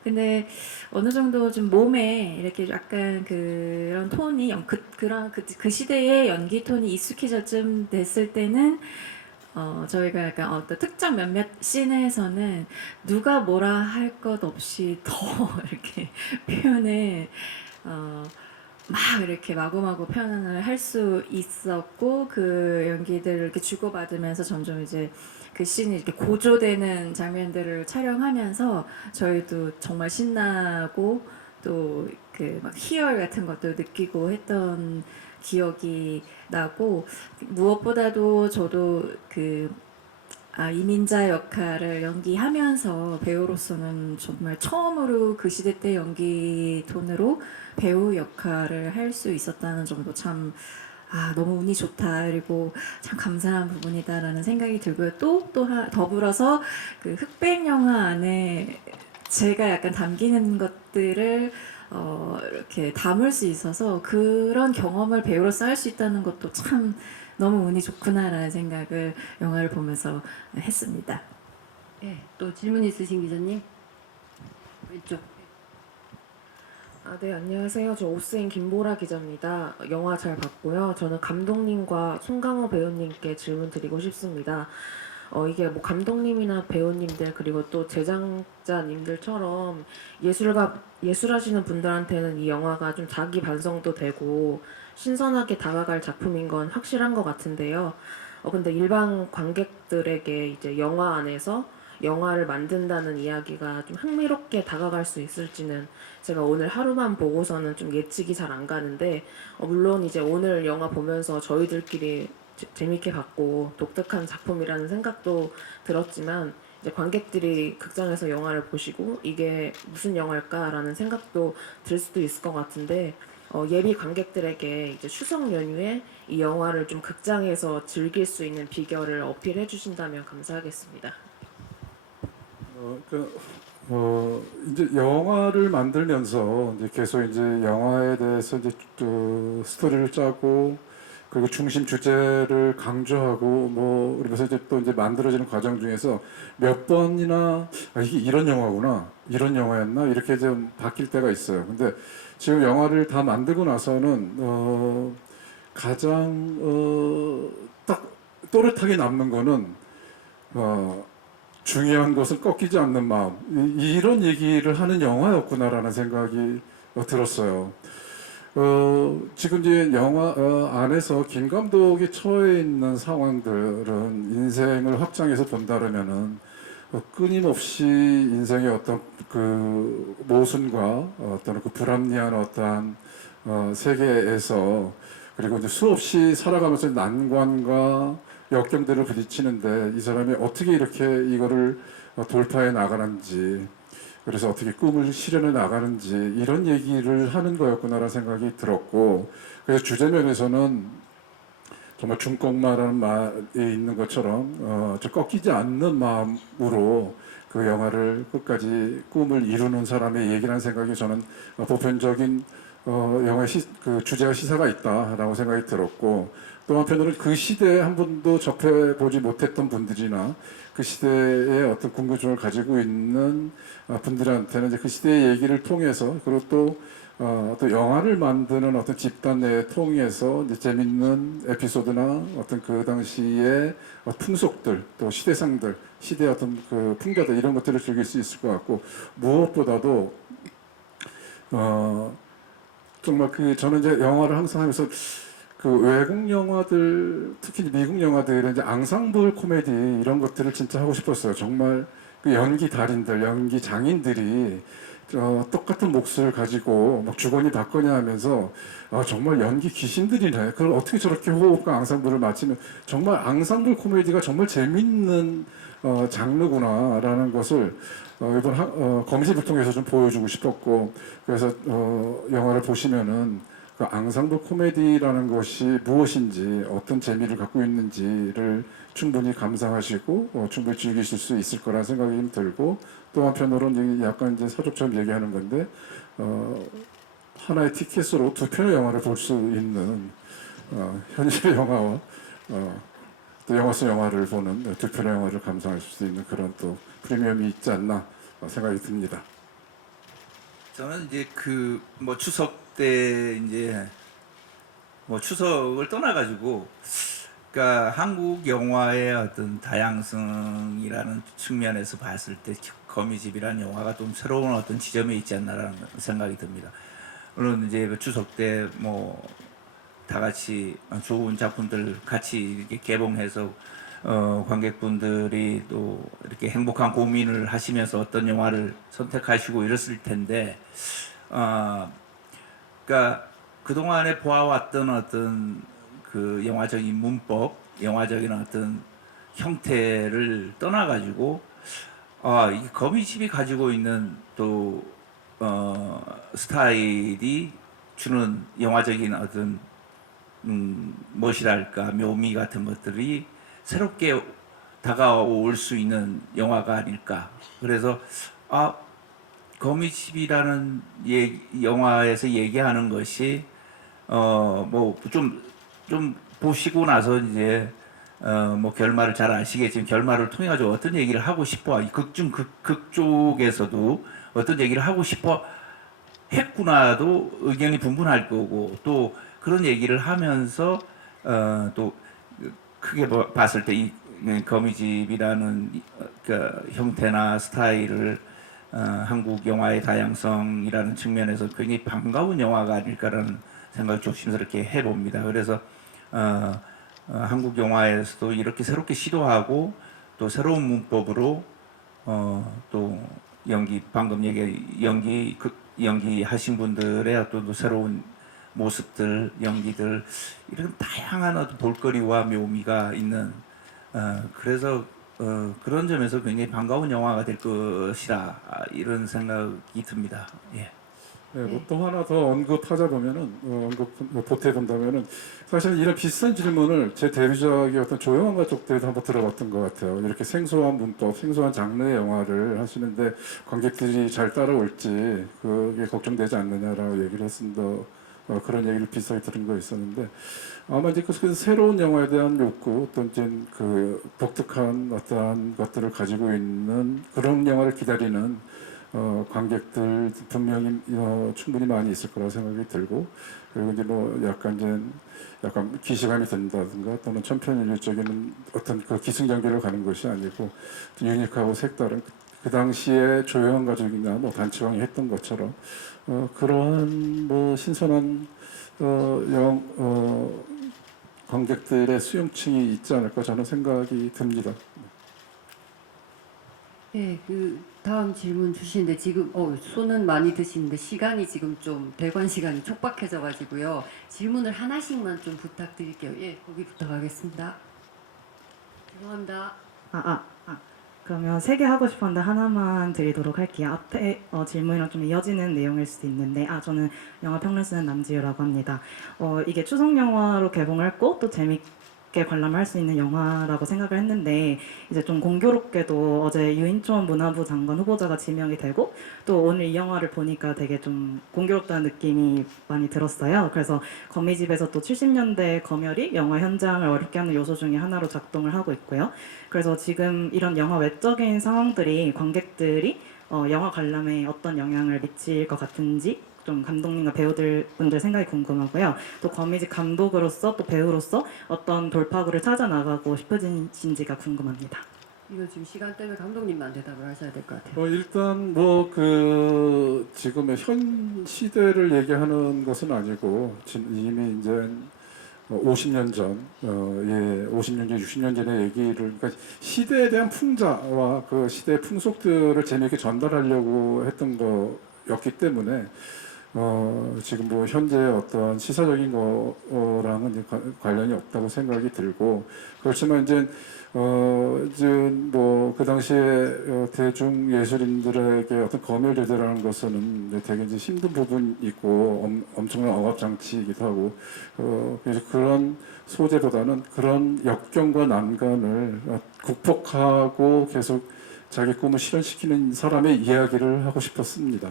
근데 어느 정도 좀 몸에 이렇게 약간 그런 톤이 그 시대의 연기 톤이 익숙해질 쯤 됐을 때는 저희가 약간 어떤 특정 몇몇 씬에서는 누가 뭐라 할 것 없이 더 이렇게 표현을 막 이렇게 마구마구 표현을 할 수 있었고 그 연기들을 이렇게 주고받으면서 점점 이제 그 씬이 이렇게 고조되는 장면들을 촬영하면서 저희도 정말 신나고 또 그 막 희열 같은 것도 느끼고 했던 기억이 나고 무엇보다도 저도 이민자 역할을 연기하면서 배우로서는 정말 처음으로 그 시대 때 연기 톤으로 배우 역할을 할 수 있었다는 점도 참 너무 운이 좋다 그리고 참 감사한 부분이다라는 생각이 들고요. 또 더불어서 그 흑백 영화 안에 제가 약간 담기는 것들을 이렇게 담을 수 있어서 그런 경험을 배우로서 할 수 있다는 것도 참 너무 운이 좋구나라는 생각을 영화를 보면서 했습니다. 예. 또 질문 있으신 기자님? 왼쪽. 네, 안녕하세요. 저 오스인 김보라 기자입니다. 영화 잘 봤고요. 저는 감독님과 송강호 배우님께 질문 드리고 싶습니다. 이게 뭐 감독님이나 배우님들 그리고 또 제작자님들처럼 예술하시는 분들한테는 이 영화가 좀 자기 반성도 되고 신선하게 다가갈 작품인 건 확실한 것 같은데요. 근데 일반 관객들에게 이제 영화 안에서 영화를 만든다는 이야기가 좀 흥미롭게 다가갈 수 있을지는 제가 오늘 하루만 보고서는 좀 예측이 잘 안 가는데 물론 이제 오늘 영화 보면서 저희들끼리 재밌게 봤고 독특한 작품이라는 생각도 들었지만 이제 관객들이 극장에서 영화를 보시고 이게 무슨 영화일까라는 생각도 들 수도 있을 것 같은데 예비 관객들에게 이제 추석 연휴에 이 영화를 좀 극장에서 즐길 수 있는 비결을 어필해 주신다면 감사하겠습니다. 이제 영화를 만들면서 이제 계속 이제 영화에 대해서 이제 스토리를 짜고 그리고 중심 주제를 강조하고 뭐 그러면서 이제 또 이제 만들어지는 과정 중에서 몇 번이나 이게 이런 영화구나, 이런 영화였나 이렇게 좀 바뀔 때가 있어요. 근데 지금 영화를 다 만들고 나서는 가장 딱 또렷하게 남는 거는 중요한 것은 꺾이지 않는 마음, 이런 얘기를 하는 영화였구나라는 생각이 들었어요. 지금 이제 영화 안에서 김 감독이 처해 있는 상황들은 인생을 확장해서 본다면은 끊임없이 인생의 어떤 그 모순과 어떤 그 불합리한 어떠한 세계에서 그리고 이제 수없이 살아가면서 난관과 역경들을 부딪히는데 이 사람이 어떻게 이렇게 이거를 돌파해 나가는지, 그래서 어떻게 꿈을 실현해 나가는지 이런 얘기를 하는 거였구나라는 생각이 들었고, 그래서 주제면에서는 정말 중꺾마라는 말이 있는 것처럼 저 꺾이지 않는 마음으로 그 영화를 끝까지 꿈을 이루는 사람의 얘기라는 생각이 저는 보편적인 영화의 그 주제와 시사가 있다라고 생각이 들었고, 또 한편으로는 그 시대에 한 번도 접해보지 못했던 분들이나 그 시대의 어떤 궁금증을 가지고 있는 분들한테는 이제 그 시대의 얘기를 통해서, 그리고 또 영화를 만드는 어떤 집단 내에 통해서 이제 재밌는 에피소드나 어떤 그 당시의 풍속들, 또 시대상들, 시대의 어떤 그 풍자들 이런 것들을 즐길 수 있을 것 같고, 무엇보다도 정말 그 저는 이제 영화를 항상 하면서 그 외국 영화들, 특히 미국 영화들은 이제 앙상블 코미디 이런 것들을 진짜 하고 싶었어요. 정말 그 연기 달인들, 연기 장인들이 똑같은 몫을 가지고 막 주거니 받거니 하면서 정말 연기 귀신들이네. 그걸 어떻게 저렇게 호흡과 앙상블을 맞추면 정말 앙상블 코미디가 정말 재밌는 장르구나라는 것을 이번 거미집을 통해서 좀 보여주고 싶었고, 그래서 영화를 보시면은 그 앙상블 코미디라는 것이 무엇인지, 어떤 재미를 갖고 있는지를 충분히 감상하시고 충분히 즐기실 수 있을 거라는 생각이 좀 들고, 또 한편으로는 약간 이제 사족처럼 얘기하는 건데 하나의 티켓으로 두 편의 영화를 볼 수 있는 현실 영화와 또 영화 속 영화를 보는 두 편의 영화를 감상하실 수 있는 그런 또 프리미엄이 있지 않나 생각이 듭니다. 저는 이제 그 뭐 추석 때 이제 뭐 추석을 떠나가지고, 그러니까 한국 영화의 어떤 다양성이라는 측면에서 봤을 때 거미집이라는 영화가 좀 새로운 어떤 지점에 있지 않나라는 생각이 듭니다. 물론 이제 그 추석 때 뭐 다 같이 좋은 작품들 같이 이렇게 개봉해서 관객분들이 또 이렇게 행복한 고민을 하시면서 어떤 영화를 선택하시고 이랬을 텐데, 그러니까 그동안에 보아왔던 어떤 그 영화적인 문법, 영화적인 어떤 형태를 떠나가지고 이 거미집이 가지고 있는 또 스타일이 주는 영화적인 어떤 멋이랄까 묘미 같은 것들이 새롭게 다가올 수 있는 영화가 아닐까. 그래서 거미집이라는 영화에서 얘기하는 것이 뭐 좀 보시고 나서 이제 뭐 결말을 잘 아시겠지만 결말을 통해 가지고 어떤 얘기를 하고 싶어, 이 극 쪽에서도 어떤 얘기를 하고 싶어 했구나도 의견이 분분할 거고, 또 그런 얘기를 하면서 또 크게 봤을 때 이 거미집이라는 그 형태나 스타일을 한국 영화의 다양성이라는 측면에서 굉장히 반가운 영화가 아닐까라는 생각을 조심스럽게 해봅니다. 그래서 한국 영화에서도 이렇게 새롭게 시도하고 또 새로운 문법으로 또 방금 연기 하신 분들의 어떤 새로운 모습들, 연기들, 이런 다양한 어떤 볼거리와 묘미가 있는 그래서 그런 점에서 굉장히 반가운 영화가 될 것이라 이런 생각이 듭니다. 예. 네, 뭐또 하나 더 언급하자 보면은 보태 본다면은 사실 이런 비슷한 질문을 제 데뷔작의 어떤 조용한 가족 때도 한번 들어봤던 것 같아요. 이렇게 생소한 문법, 생소한 장르의 영화를 하시는데 관객들이 잘 따라올지 그게 걱정되지 않느냐라고 얘기를 했습니다. 그런 얘기를 비슷하게 들은 거 있었는데 아마 이제 그 새로운 영화에 대한 욕구 또 이제 그 독특한 어떠한 것들을 가지고 있는 그런 영화를 기다리는 관객들 분명히 충분히 많이 있을 거라고 생각이 들고 그리고 이제 뭐 약간 기시감이 든다든가 또는 천편일률적인 어떤 그 기승전결을 가는 것이 아니고 유니크하고 색다른 그 당시에 조용한 가족이나 뭐 단체왕이 했던 것처럼 그러한 뭐 신선한 관객들의 수용층이 있지 않을까 저는 생각이 듭니다. 네, 그 다음 질문 주시는데 지금 손은 많이 드시는데 시간이 지금 좀 대관 시간이 촉박해져 가지고요. 질문을 하나씩만 좀 부탁드릴게요. 예, 거기부터 가겠습니다. 죄송합니다. 그러면 3개 하고 싶었는데 하나만 드리도록 할게요. 앞에 질문이랑 좀 이어지는 내용일 수도 있는데 저는 영화 평론 쓰는 남지유라고 합니다. 이게 추석 영화로 개봉할 거 또 재밌게 관람할 수 있는 영화라고 생각을 했는데 이제 좀 공교롭게도 어제 유인촌 문화부 장관 후보자가 지명이 되고 또 오늘 이 영화를 보니까 되게 좀 공교롭다는 느낌이 많이 들었어요. 그래서 거미집에서 또 70년대 검열이 영화 현장을 어렵게 하는 요소 중에 하나로 작동을 하고 있고요. 그래서 지금 이런 영화 외적인 상황들이 관객들이 영화 관람에 어떤 영향을 미칠 것 같은지 좀 감독님과 배우들 분들 생각이 궁금하고요. 또 거미집 감독으로서 또 배우로서 어떤 돌파구를 찾아 나가고 싶으신지가 궁금합니다. 이거 지금 시간 때문에 감독님만 대답을 하셔야 될 것 같아요. 일단 뭐 그 지금의 현 시대를 얘기하는 것은 아니고 이미 이제 50년 전, 50년 전, 60년 전의 얘기를 그러니까 시대에 대한 풍자와 그 시대의 풍속들을 재미있게 전달하려고 했던 거였기 때문에 지금 뭐 현재 어떤 시사적인 거랑은 이제 관련이 없다고 생각이 들고 그렇지만 이제 뭐 그 당시에 대중 예술인들에게 어떤 검열 제도라는 것은 되게 이제 힘든 부분이 있고 엄청난 억압 장치이기도 하고 그래서 그런 소재보다는 그런 역경과 난관을 극복하고 계속 자기 꿈을 실현시키는 사람의 이야기를 하고 싶었습니다.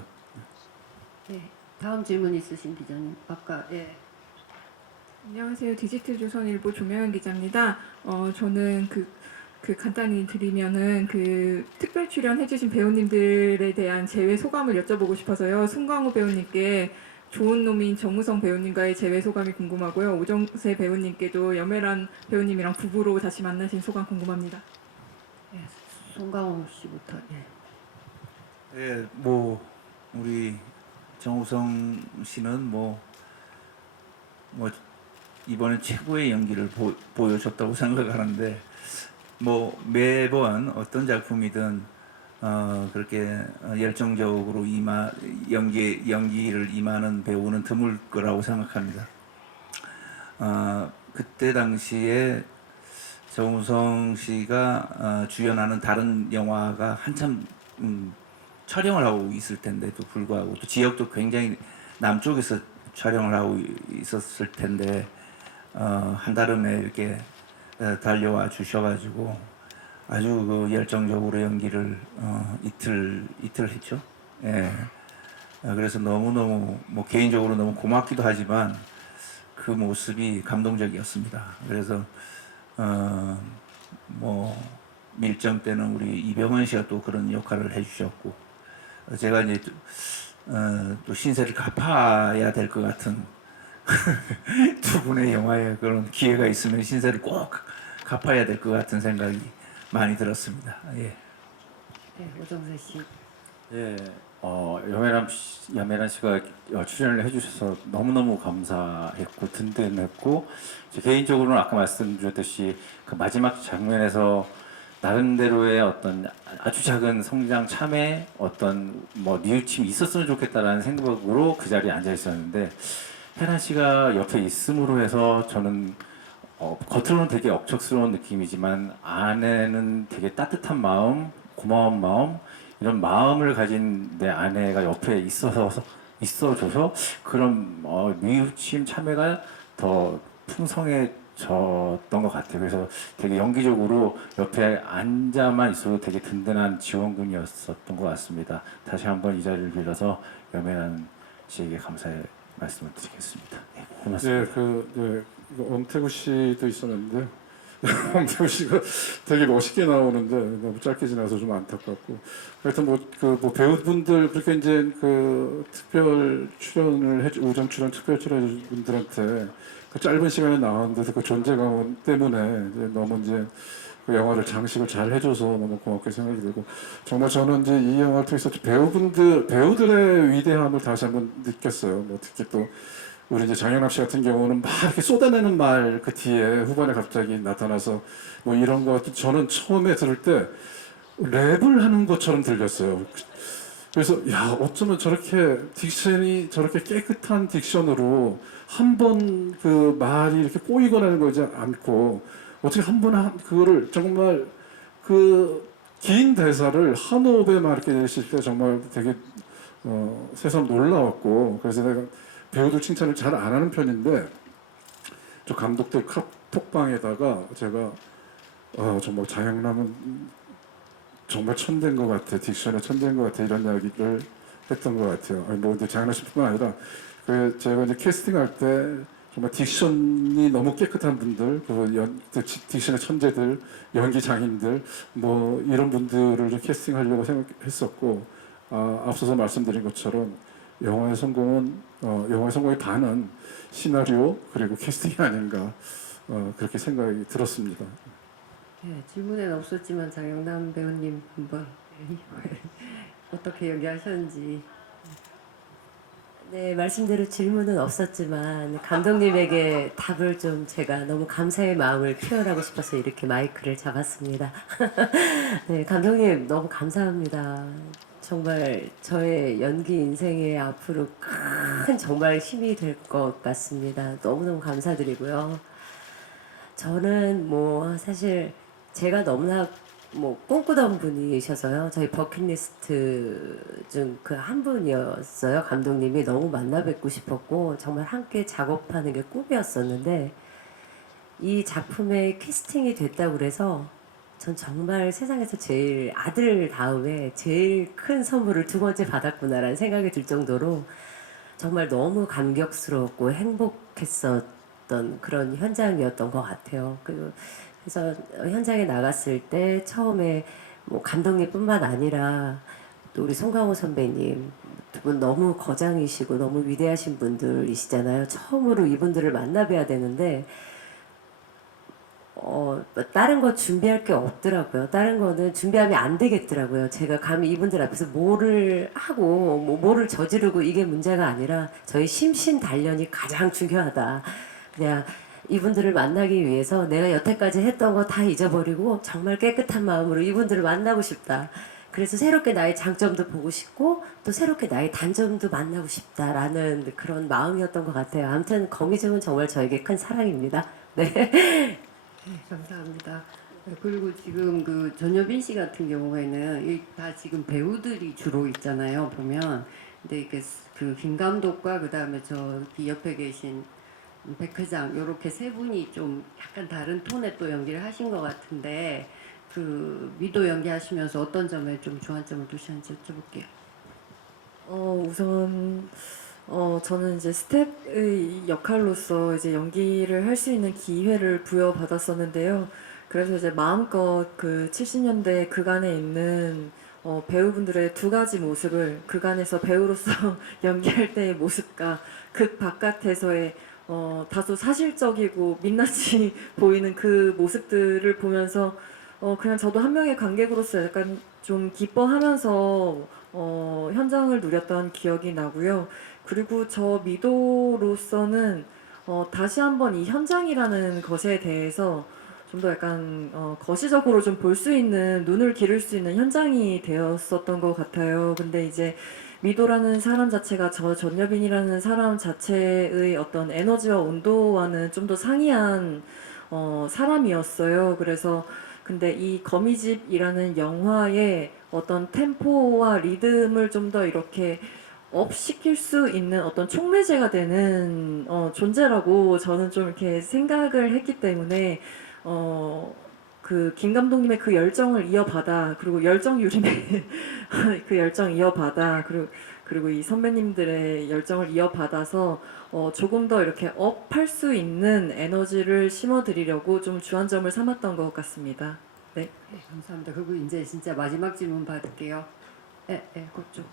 네, 다음 질문 있으신 기자님. 아까 예. 안녕하세요. 디지털조선일보 조명현 기자입니다. 저는 그 간단히 드리면은 그 특별 출연해주신 배우님들에 대한 재회 소감을 여쭤보고 싶어서요. 송강호 배우님께 좋은 놈인 정우성 배우님과의 재회 소감이 궁금하고요. 오정세 배우님께도 염혜란 배우님이랑 부부로 다시 만나신 소감 궁금합니다. 예, 송강호 씨부터. 예. 예, 뭐 우리 정우성 씨는 뭐 이번에 최고의 연기를 보여줬다고 생각하는데 뭐 매번 어떤 작품이든 그렇게 열정적으로 연기를 임하는 배우는 드물 거라고 생각합니다. 그때 당시에 정우성 씨가 주연하는 다른 영화가 한참 촬영을 하고 있을 텐데도 불구하고 또 지역도 굉장히 남쪽에서 촬영을 하고 있었을 텐데 한달음에 이렇게 달려와 주셔가지고 아주 그 열정적으로 연기를 이틀 했죠. 예. 그래서 너무너무 뭐 개인적으로 너무 고맙기도 하지만 그 모습이 감동적이었습니다. 그래서 뭐 밀정 때는 우리 이병헌 씨가 또 그런 역할을 해주셨고 제가 이제 또 신세를 갚아야 될 것 같은 두 분의 영화에 그런 기회가 있으면 신세를 꼭 갚아야 될 것 같은 생각이 많이 들었습니다. 예. 네, 오정세 씨. 예, 염혜란 씨가 출연을 해주셔서 너무너무 감사했고 든든했고 개인적으로는 아까 말씀드렸듯이 그 마지막 장면에서 나름대로의 어떤 아주 작은 성장 참에 어떤 뭐 뉘우침이 있었으면 좋겠다라는 생각으로 그 자리에 앉아 있었는데 혜란 씨가 옆에 있음으로 해서 저는 겉으로는 되게 억척스러운 느낌이지만 안에는 되게 따뜻한 마음, 고마운 마음 이런 마음을 가진 내 아내가 옆에 있어줘서 그런 뉘우침 참회가 더 풍성해졌던 것 같아요. 그래서 되게 연기적으로 옆에 앉아만 있어도 되게 든든한 지원군이었었던 것 같습니다. 다시 한번 이 자리를 빌어서 염혜란 씨에게 감사의 말씀을 드리겠습니다. 네, 고맙습니다. 엄태구 씨도 있었는데 엄태구 씨가 되게 멋있게 나오는데 너무 짧게 지나서 좀 안타깝고, 하여튼 배우분들 그렇게 이제 그 특별 출연을 우정 출연 특별 출연 분들한테 그 짧은 시간에 나왔는데도 그 존재감 때문에 이제 너무 이제 그 영화를 장식을 잘 해줘서 너무 고맙게 생각이 들고, 정말 저는 이제 이 영화를 통해서 배우들의 위대함을 다시 한번 느꼈어요. 뭐 특히 또 우리 이제 장영남 씨 같은 경우는 막 이렇게 쏟아내는 말 그 뒤에 후반에 갑자기 나타나서 뭐 이런 거 저는 처음에 들을 때 랩을 하는 것처럼 들렸어요. 그래서 야, 어쩌면 저렇게 딕션이 저렇게 깨끗한 딕션으로 한 번 그 말이 이렇게 꼬이거나 하는 거지 않고 어떻게 한 번 그거를 정말 그 긴 대사를 한 호흡에 막 이렇게 내실 때 정말 되게 새삼 놀라웠고, 그래서 내가 배우들 칭찬을 잘 안 하는 편인데 저 감독들 카톡방에다가 제가 정말 장영남은 정말 천재인 것 같아, 딕션에 천재인 것 같아, 이런 이야기를 했던 것 같아요. 아니 뭐 근데 장영남 씨뿐만 아니라 제가 이제 캐스팅할 때 정말 딕션이 너무 깨끗한 분들, 딕션의 천재들, 연기 장인들, 뭐 이런 분들을 캐스팅하려고 생각했었고, 앞서서 말씀드린 것처럼 영화의 성공의 반은 시나리오 그리고 캐스팅이 아닌가, 그렇게 생각이 들었습니다. 네, 질문에는 없었지만 장영남 배우님 한번 어떻게 연기하셨는지. 네, 말씀대로 질문은 없었지만 감독님에게 답을 좀 제가 너무 감사의 마음을 표현하고 싶어서 이렇게 마이크를 잡았습니다. 네, 감독님 너무 감사합니다. 정말 저의 연기 인생에 앞으로 큰 정말 힘이 될 것 같습니다. 너무너무 감사드리고요. 저는 뭐 사실 제가 너무나 꿈꾸던 분이셔서요. 저희 버킷리스트 중 그 한 분이었어요. 감독님이 너무 만나 뵙고 싶었고 정말 함께 작업하는 게 꿈이었었는데 이 작품에 캐스팅이 됐다고 그래서 전 정말 세상에서 제일 아들 다음에 제일 큰 선물을 두 번째 받았구나라는 생각이 들 정도로 정말 너무 감격스럽고 행복했었던 그런 현장이었던 것 같아요. 그래서 현장에 나갔을 때 처음에 뭐 감독님뿐만 아니라 또 우리 송강호 선배님 두 분 너무 거장이시고 너무 위대하신 분들이시잖아요. 처음으로 이분들을 만나 뵈야 되는데 다른 거 준비할 게 없더라고요. 다른 거는 준비하면 안 되겠더라고요. 제가 감히 이분들 앞에서 뭐를 하고 뭐를 저지르고 이게 문제가 아니라 저희 심신단련이 가장 중요하다. 그냥 이분들을 만나기 위해서 내가 여태까지 했던 거 다 잊어버리고 정말 깨끗한 마음으로 이분들을 만나고 싶다. 그래서 새롭게 나의 장점도 보고 싶고 또 새롭게 나의 단점도 만나고 싶다라는 그런 마음이었던 것 같아요. 아무튼 거미줄은 정말 저에게 큰 사랑입니다. 네. 네, 감사합니다. 그리고 지금 그 전여빈 씨 같은 경우에는 다 지금 배우들이 주로 있잖아요. 보면 근데 그 김 감독과 그 다음에 저기 옆에 계신 백 회장 이렇게 세 분이 좀 약간 다른 톤의 또 연기를 하신 것 같은데 그 미도 연기하시면서 어떤 점에 좀 주안점을 두셨는지 여쭤볼게요. 우선 저는 이제 스텝의 역할로서 이제 연기를 할 수 있는 기회를 부여받았었는데요. 그래서 이제 마음껏 그 70년대 그간에 있는 배우분들의 두 가지 모습을 그간에서 배우로서 연기할 때의 모습과 극 바깥에서의 다소 사실적이고 민낯이 보이는 그 모습들을 보면서 그냥 저도 한 명의 관객으로서 약간 좀 기뻐하면서 현장을 누렸던 기억이 나고요. 그리고 저 미도로서는 다시 한번 이 현장이라는 것에 대해서 좀 더 약간 거시적으로 좀 볼 수 있는, 눈을 기를 수 있는 현장이 되었었던 것 같아요. 근데 이제 미도라는 사람 자체가 저 전여빈이라는 사람 자체의 어떤 에너지와 온도와는 좀 더 상이한 사람이었어요. 그래서 근데 이 거미집이라는 영화의 어떤 템포와 리듬을 좀 더 이렇게 업 시킬 수 있는 어떤 촉매제가 되는 존재라고 저는 좀 이렇게 생각을 했기 때문에 그 김 감독님의 그 열정을 이어받아, 그리고 열정 유림의 그 열정 이어받아, 그리고 이 선배님들의 열정을 이어받아서 조금 더 이렇게 업할 수 있는 에너지를 심어드리려고 좀 주안점을 삼았던 것 같습니다. 네. 네, 감사합니다. 그리고 이제 진짜 마지막 질문 받을게요. 그쪽.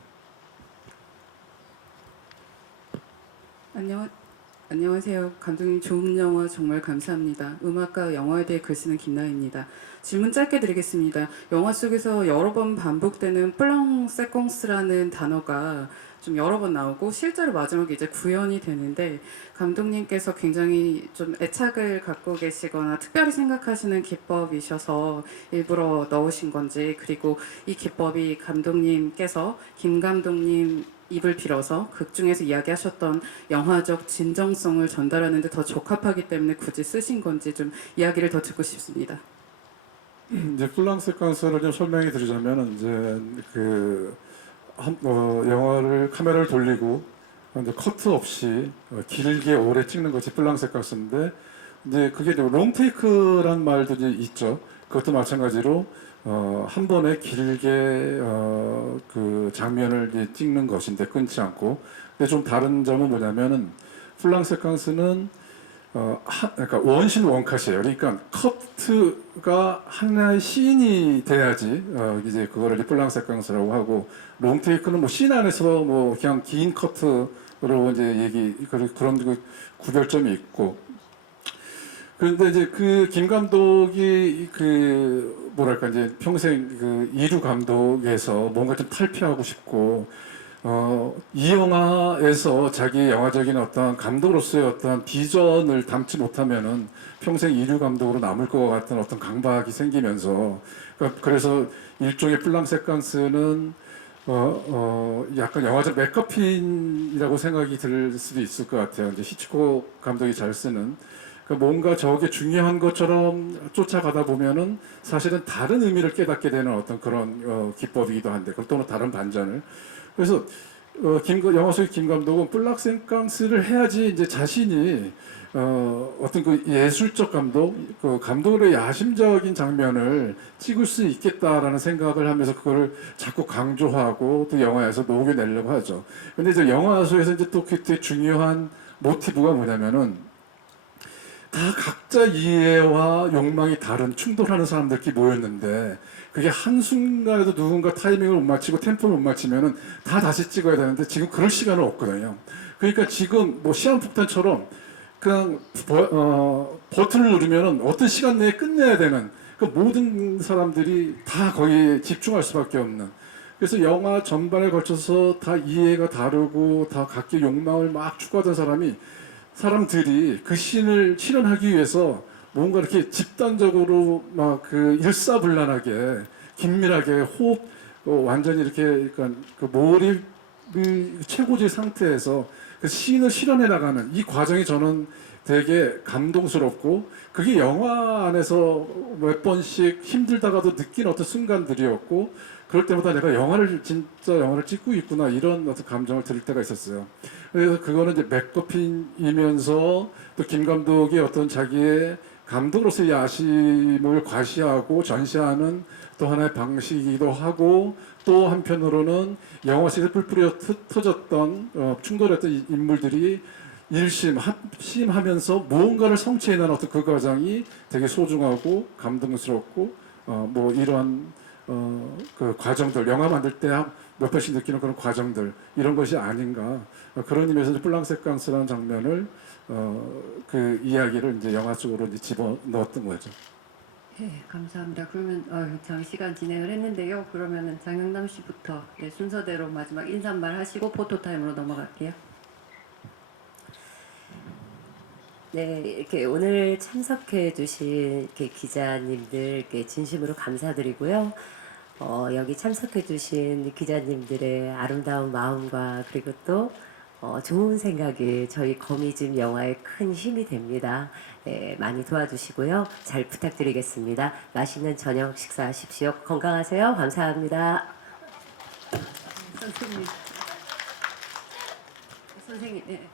안녕하세요. 감독님 좋은 영화 정말 감사합니다. 음악과 영화에 대해 글 쓰는 김나희입니다. 질문 짧게 드리겠습니다. 영화 속에서 여러 번 반복되는 플랑 세콩스라는 단어가 좀 여러 번 나오고 실제로 마지막에 이제 구현이 되는데 감독님께서 굉장히 좀 애착을 갖고 계시거나 특별히 생각하시는 기법이셔서 일부러 넣으신 건지, 그리고 이 기법이 감독님께서 김 감독님 입을 빌어서 극 중에서 이야기하셨던 영화적 진정성을 전달하는 데 더 적합하기 때문에 굳이 쓰신 건지 좀 이야기를 더 듣고 싶습니다. 이제 플랑 세퀀스를 좀 설명해 드리자면 이제 영화를 카메라를 돌리고 이제 커트 없이 길게 오래 찍는 것이 플랑 세퀀스인데, 이제 그게 롱테이크란 말도 이제 있죠. 그것도 마찬가지로 한 번에 길게 그 장면을 이제 찍는 것인데 끊지 않고. 근데 좀 다른 점은 뭐냐면은 플랑 세퀀스는 그러니까 원신 원컷이에요. 그러니까 커트가 하나의 씬이 돼야지 이제 그거를 플랑 세퀀스라고 하고, 롱테이크는 뭐 씬 안에서 뭐 그냥 긴 커트로 이제 그런 그 구별점이 있고. 그런데 이제 그 김 감독이 그 뭐랄까 이제 평생 그 이류 감독에서 뭔가 좀 탈피하고 싶고, 이 영화에서 자기 영화적인 어떤 감독으로서의 어떤 비전을 담지 못하면은 평생 이류 감독으로 남을 것 같은 어떤 강박이 생기면서, 그래서 일종의 플랑 세퀀스는 약간 영화적 맥커핀이라고 생각이 들 수도 있을 것 같아요. 이제 히치콕 감독이 잘 쓰는. 그러니까 뭔가 저게 중요한 것처럼 쫓아가다 보면은 사실은 다른 의미를 깨닫게 되는 어떤 그런 기법이기도 한데, 또는 다른 반전을. 그래서 영화 속의 김 감독은 플랑 세퀀스를 해야지 이제 자신이 어떤 그 예술적 감독, 그 감독의 야심적인 장면을 찍을 수 있겠다라는 생각을 하면서 그거를 자꾸 강조하고 또 영화에서 녹여내려고 하죠. 근데 이제 영화 속에서 이제 또 그때 중요한 모티브가 뭐냐면은, 다 각자 이해와 욕망이 다른 충돌하는 사람들끼리 모였는데, 그게 한순간에도 누군가 타이밍을 못 맞추고 템포를 못 맞추면은 다 다시 찍어야 되는데 지금 그럴 시간은 없거든요. 그러니까 지금 뭐 시한폭탄처럼 그냥 버튼을 누르면은 어떤 시간 내에 끝내야 되는, 그 모든 사람들이 다 거기에 집중할 수밖에 없는. 그래서 영화 전반에 걸쳐서 다 이해가 다르고 다 각기 욕망을 막 추구하던 사람들이 그 씬을 실현하기 위해서 뭔가 이렇게 집단적으로 막 그 일사불란하게 긴밀하게 호흡 완전히 이렇게 그러니까 그 몰입 최고의 상태에서 그 씬을 실현해 나가는 이 과정이 저는 되게 감동스럽고, 그게 영화 안에서 몇 번씩 힘들다가도 느낀 어떤 순간들이었고, 그럴 때마다 내가 진짜 영화를 찍고 있구나 이런 어떤 감정을 들을 때가 있었어요. 그래서 그거는 이제 맥거핀이면서 또 김 감독의 어떤 자기의 감독으로서의 야심을 과시하고 전시하는 또 하나의 방식이기도 하고, 또 한편으로는 영화 속에서 뿔뿔이 터졌던 충돌했던 인물들이 일심 합심하면서 무언가를 성취해내는 어떤 그 과정이 되게 소중하고 감동스럽고 뭐 이러한 그 과정들, 영화 만들 때 몇 번씩 느끼는 그런 과정들, 이런 것이 아닌가, 그런 의미에서 플랑 세퀀스라는 장면을 그 이야기를 이제 영화 속으로 이제 집어 넣었던 거죠. 네, 감사합니다. 그러면 장시간 진행을 했는데요. 그러면은 장영남 씨부터 순서대로 마지막 인사말 하시고 포토타임으로 넘어갈게요. 네, 이렇게 오늘 참석해 주신 이렇게 기자님들께 진심으로 감사드리고요. 여기 참석해 주신 기자님들의 아름다운 마음과 그리고 또 좋은 생각이 저희 거미집 영화에 큰 힘이 됩니다. 네, 많이 도와주시고요. 잘 부탁드리겠습니다. 맛있는 저녁 식사하십시오. 건강하세요. 감사합니다. 선생님, 네.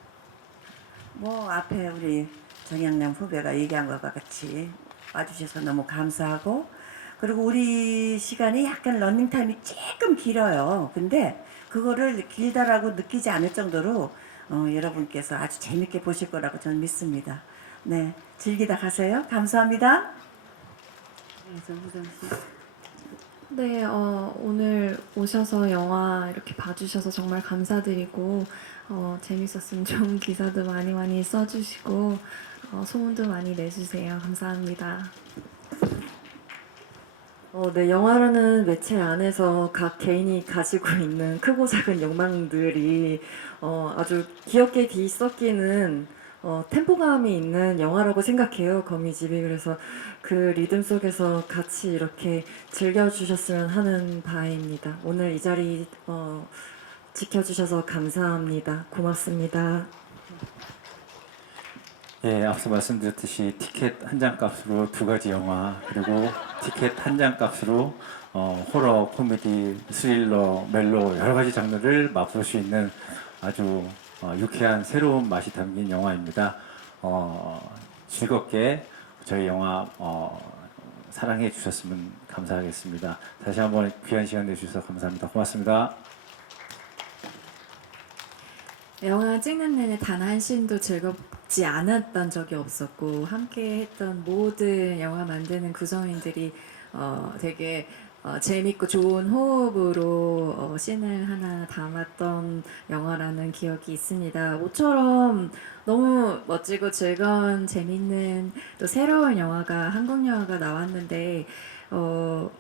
뭐 앞에 우리 정영남 후배가 얘기한 것과 같이 와주셔서 너무 감사하고, 그리고 우리 시간이 약간 러닝 타임이 조금 길어요. 근데 그거를 길다라고 느끼지 않을 정도로 여러분께서 아주 재밌게 보실 거라고 저는 믿습니다. 네, 즐기다 가세요. 감사합니다. 네, 정수정 씨. 네, 오늘 오셔서 영화 이렇게 봐주셔서 정말 감사드리고, 재밌었으면 좋은 기사도 많이 써주시고, 소문도 많이 내주세요. 감사합니다. 네, 영화라는 매체 안에서 각 개인이 가지고 있는 크고 작은 욕망들이 아주 귀엽게 뒤섞이는 템포감이 있는 영화라고 생각해요, 거미집이. 그래서 그 리듬 속에서 같이 이렇게 즐겨주셨으면 하는 바입니다. 오늘 이 자리 지켜주셔서 감사합니다. 고맙습니다. 예, 앞서 말씀드렸듯이 티켓 한 장 값으로 두 가지 영화, 그리고 티켓 한 장 값으로 호러, 코미디, 스릴러, 멜로 여러 가지 장르를 맛볼 수 있는 아주 유쾌한 새로운 맛이 담긴 영화입니다. 즐겁게 저희 영화 사랑해 주셨으면 감사하겠습니다. 다시 한번 귀한 시간 내주셔서 감사합니다. 고맙습니다. 영화 찍는 내내 단 한 씬도 즐겁지 않았던 적이 없었고 함께 했던 모든 영화 만드는 구성인들이 되게 재밌고 좋은 호흡으로 씬을 하나 담았던 영화라는 기억이 있습니다. 모처럼 너무 멋지고 즐거운 재밌는 또 새로운 영화가 한국 영화가 나왔는데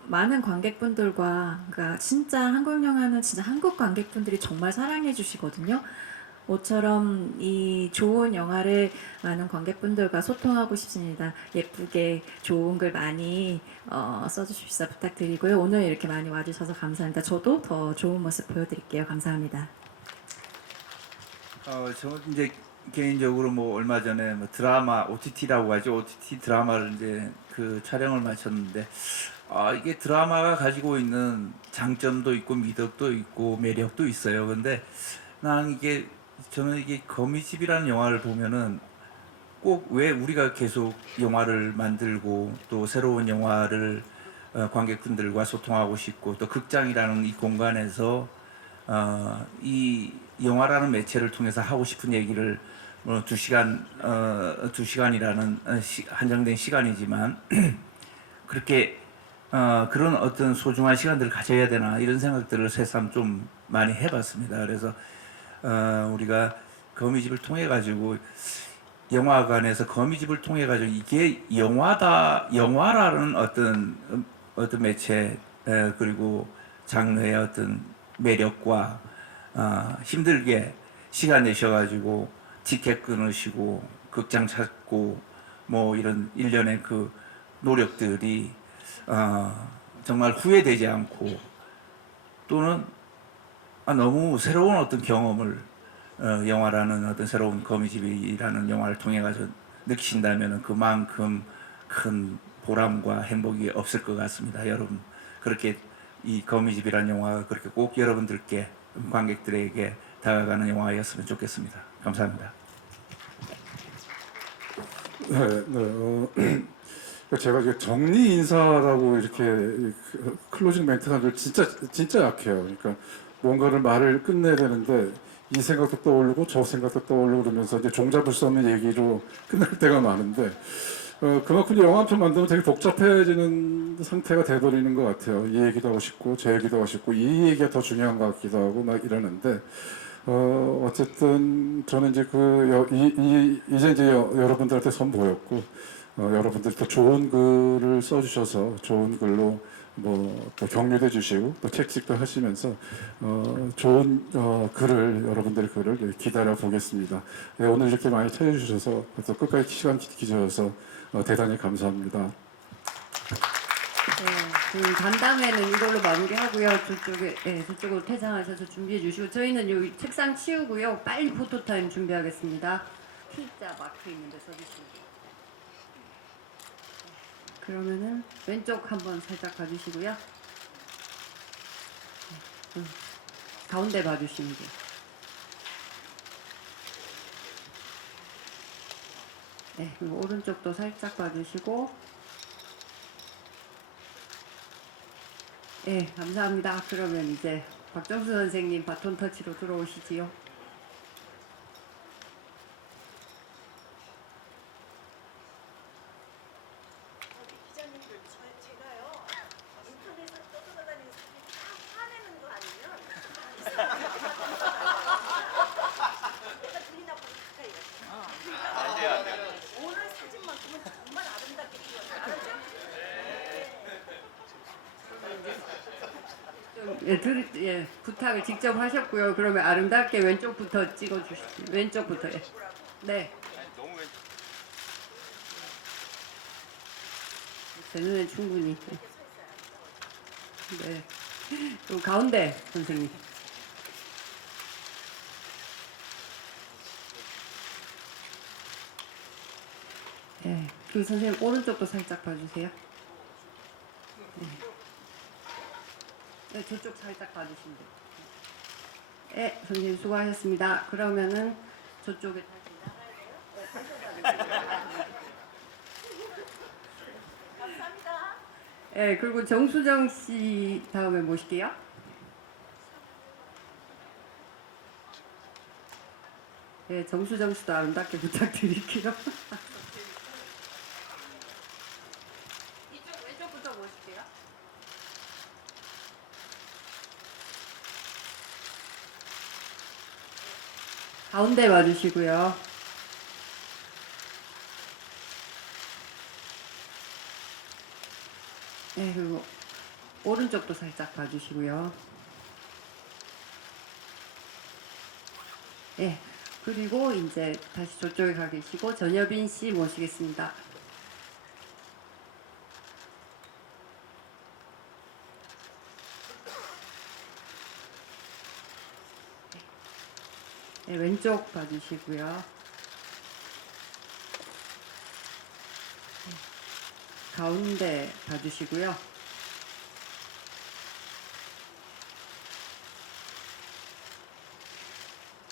많은 관객분들과 그러니까 진짜 한국 영화는 진짜 한국 관객분들이 정말 사랑해 주시거든요. 모처럼 이 좋은 영화를 많은 관객분들과 소통하고 싶습니다. 예쁘게 좋은 글 많이 써주십사 부탁드리고요. 오늘 이렇게 많이 와주셔서 감사합니다. 저도 더 좋은 모습 보여드릴게요. 감사합니다. 저 이제 개인적으로 뭐 얼마 전에 뭐 드라마 OTT라고 하죠. OTT 드라마를 이제 그 촬영을 마쳤는데 이게 드라마가 가지고 있는 장점도 있고 미덕도 있고 매력도 있어요. 근데 저는 이게 거미집이라는 영화를 보면은 꼭 왜 우리가 계속 영화를 만들고 또 새로운 영화를 관객분들과 소통하고 싶고 또 극장이라는 이 공간에서 이 영화라는 매체를 통해서 하고 싶은 얘기를 2시간이라는 한정된 시간이지만 그렇게 그런 어떤 소중한 시간들을 가져야 되나 이런 생각들을 새삼 좀 많이 해봤습니다. 그래서 우리가 거미집을 통해 가지고 영화관에서 거미집을 통해 가지고 이게 영화라는 어떤 매체 그리고 장르의 어떤 매력과 힘들게 시간 내셔가지고 티켓 끊으시고 극장 찾고 뭐 이런 일련의 그 노력들이 정말 후회되지 않고 또는 너무 새로운 어떤 경험을 영화라는 어떤 새로운 거미집이라는 영화를 통해 가지고 느끼신다면 그만큼 큰 보람과 행복이 없을 것 같습니다. 여러분 그렇게 이 거미집이라는 영화가 그렇게 꼭 여러분들께 관객들에게 다가가는 영화였으면 좋겠습니다. 감사합니다. 제가 이제 정리 인사라고 이렇게 클로징 멘트가 진짜 약해요. 그러니까 뭔가를 말을 끝내야 되는데 이 생각도 떠오르고 저 생각도 떠오르고 그러면서 이제 종잡을 수 없는 얘기로 끝날 때가 많은데 그만큼 영화 한 편 만들면 되게 복잡해지는 상태가 돼버리는 것 같아요. 이 얘기도 하고 싶고 저 얘기도 하고 싶고 이 얘기가 더 중요한 것 같기도 하고 막 이러는데 어쨌든 저는 이제 이제 여러분들한테 선보였고 여러분들이 또 좋은 글을 써주셔서 좋은 글로 또 격려해 주시고 또 책찍도 하시면서 좋은 여러분들의 글을 기다려 보겠습니다. 오늘 이렇게 많이 찾아주셔서 또 끝까지 시간 지켜주셔서 대단히 감사합니다. 네, 간담회는 이걸로 마무리하고요. 저쪽으로 퇴장하셔서 준비해 주시고 저희는 여기 책상 치우고요. 빨리 포토타임 준비하겠습니다. T자 마크 있는데 써주시면 그러면은 왼쪽 한번 살짝 봐주시고요. 가운데 봐주시면 돼요. 네, 그리고 오른쪽도 살짝 봐주시고 예, 감사합니다. 그러면 이제 박정수 선생님 바톤 터치로 들어오시지요. 부탁을 직접 하셨고요. 그러면 아름답게 왼쪽부터 찍어주시죠. 왼쪽부터. 예. 네. 제 눈엔 충분히. 네. 그리고 가운데 선생님. 네. 그 선생님 오른쪽도 살짝 봐주세요. 네. 네, 저쪽 살짝 봐주시면 돼요. 네, 선생님 수고하셨습니다. 그러면은 저쪽에 다시 나가야 돼요? 감사합니다. 네, 그리고 정수정 씨 다음에 모실게요. 네, 정수정 씨도 아름답게 부탁드릴게요. 이쪽 왼쪽부터 모실게요. 가운데 와주시고요. 네, 그리고 오른쪽도 살짝 봐주시고요. 네, 그리고 이제 다시 저쪽에 가 계시고 전여빈 씨 모시겠습니다. 네, 왼쪽 봐주시고요. 네, 가운데 봐주시고요.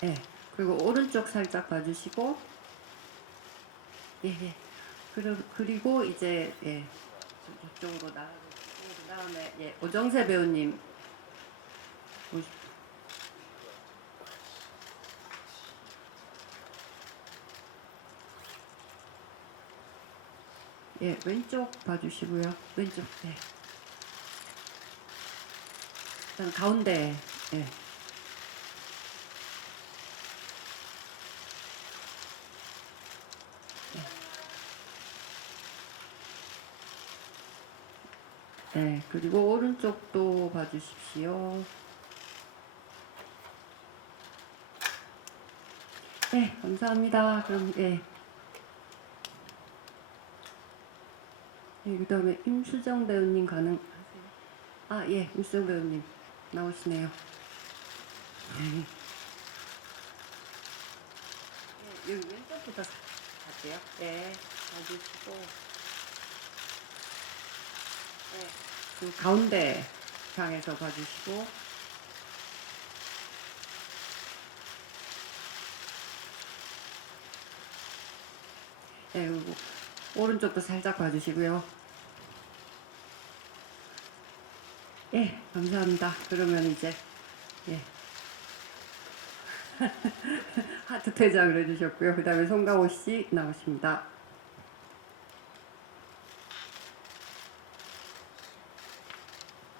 네, 그리고 오른쪽 살짝 봐주시고, 예. 그리고 이제 저쪽으로 나가주시고 그 다음에 오정세 배우님 오십시오. 예, 왼쪽 봐주시고요. 왼쪽, 네. 일단 가운데, 예. 네, 그리고 오른쪽도 봐주십시오. 네, 감사합니다. 그럼, 예. 네, 그 다음에 임수정 배우님 가능하세요? 아, 예, 임수정 배우님 나오시네요. 네. 네, 여기 왼쪽부터 갈게요. 네, 봐주시고. 네, 그 가운데 향해서 봐주시고. 네, 그리고 오른쪽도 살짝 봐주시고요. 예, 감사합니다. 그러면 이제 하트 퇴장을 해주셨고요. 그 다음에 송강호 씨 나오십니다.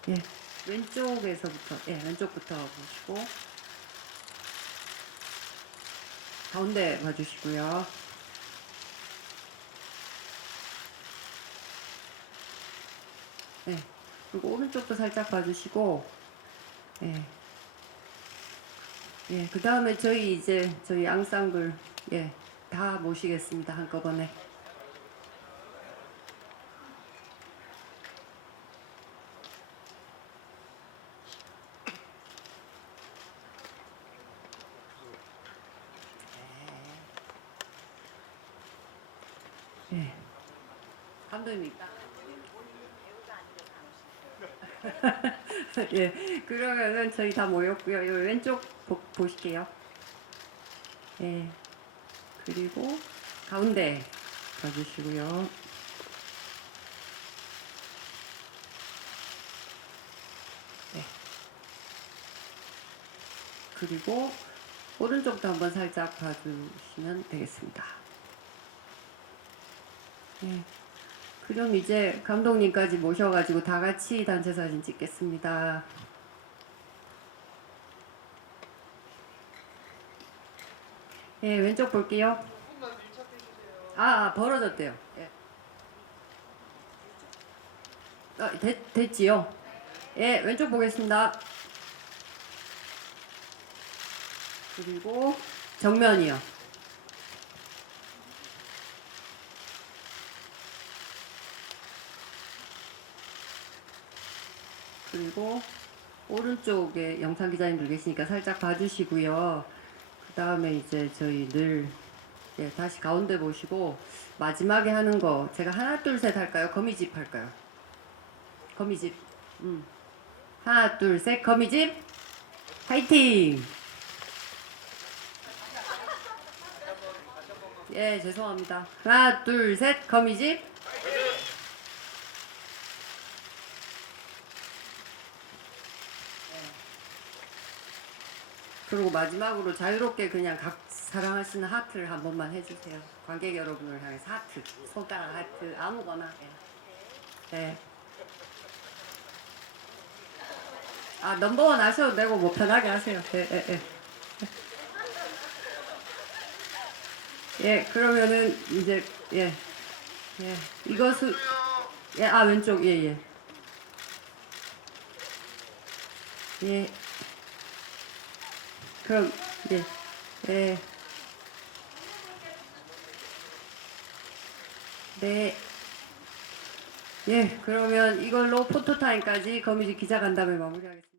예, 왼쪽에서부터 왼쪽부터 보시고 가운데 봐주시고요. 네, 그리고 오른쪽도 살짝 봐주시고, 그 다음에 저희 앙상블, 다 모시겠습니다. 한꺼번에. 감독님 있다. 예, 그러면은 저희 다 모였고요. 요 왼쪽 보실게요. 예, 그리고 가운데 봐주시고요. 그리고 오른쪽도 한번 살짝 봐주시면 되겠습니다. 예. 그럼 이제 감독님까지 모셔가지고 다 같이 단체 사진 찍겠습니다. 예, 왼쪽 볼게요. 벌어졌대요. 예. 됐지요? 예, 왼쪽 보겠습니다. 그리고 정면이요. 그리고 오른쪽에 영상 기자님들 계시니까 살짝 봐주시고요. 그 다음에 이제 저희 다시 가운데 보시고 마지막에 하는 거 제가 하나 둘 셋 할까요? 거미집 할까요? 거미집. 하나 둘 셋 거미집. 화이팅! 예, 죄송합니다. 하나 둘 셋 거미집. 그리고 마지막으로 자유롭게 그냥 각 사랑하시는 하트를 한 번만 해주세요. 관객 여러분을 향해서 하트, 손가락 하트, 아무거나. 네. 넘버원 하셔도 되고 뭐 편하게 하세요. 예, 그러면은 이제 이것은 왼쪽 예. 그럼 네. 그러면 이걸로 포토타임까지 거미줄 기자간담회 마무리하겠습니다.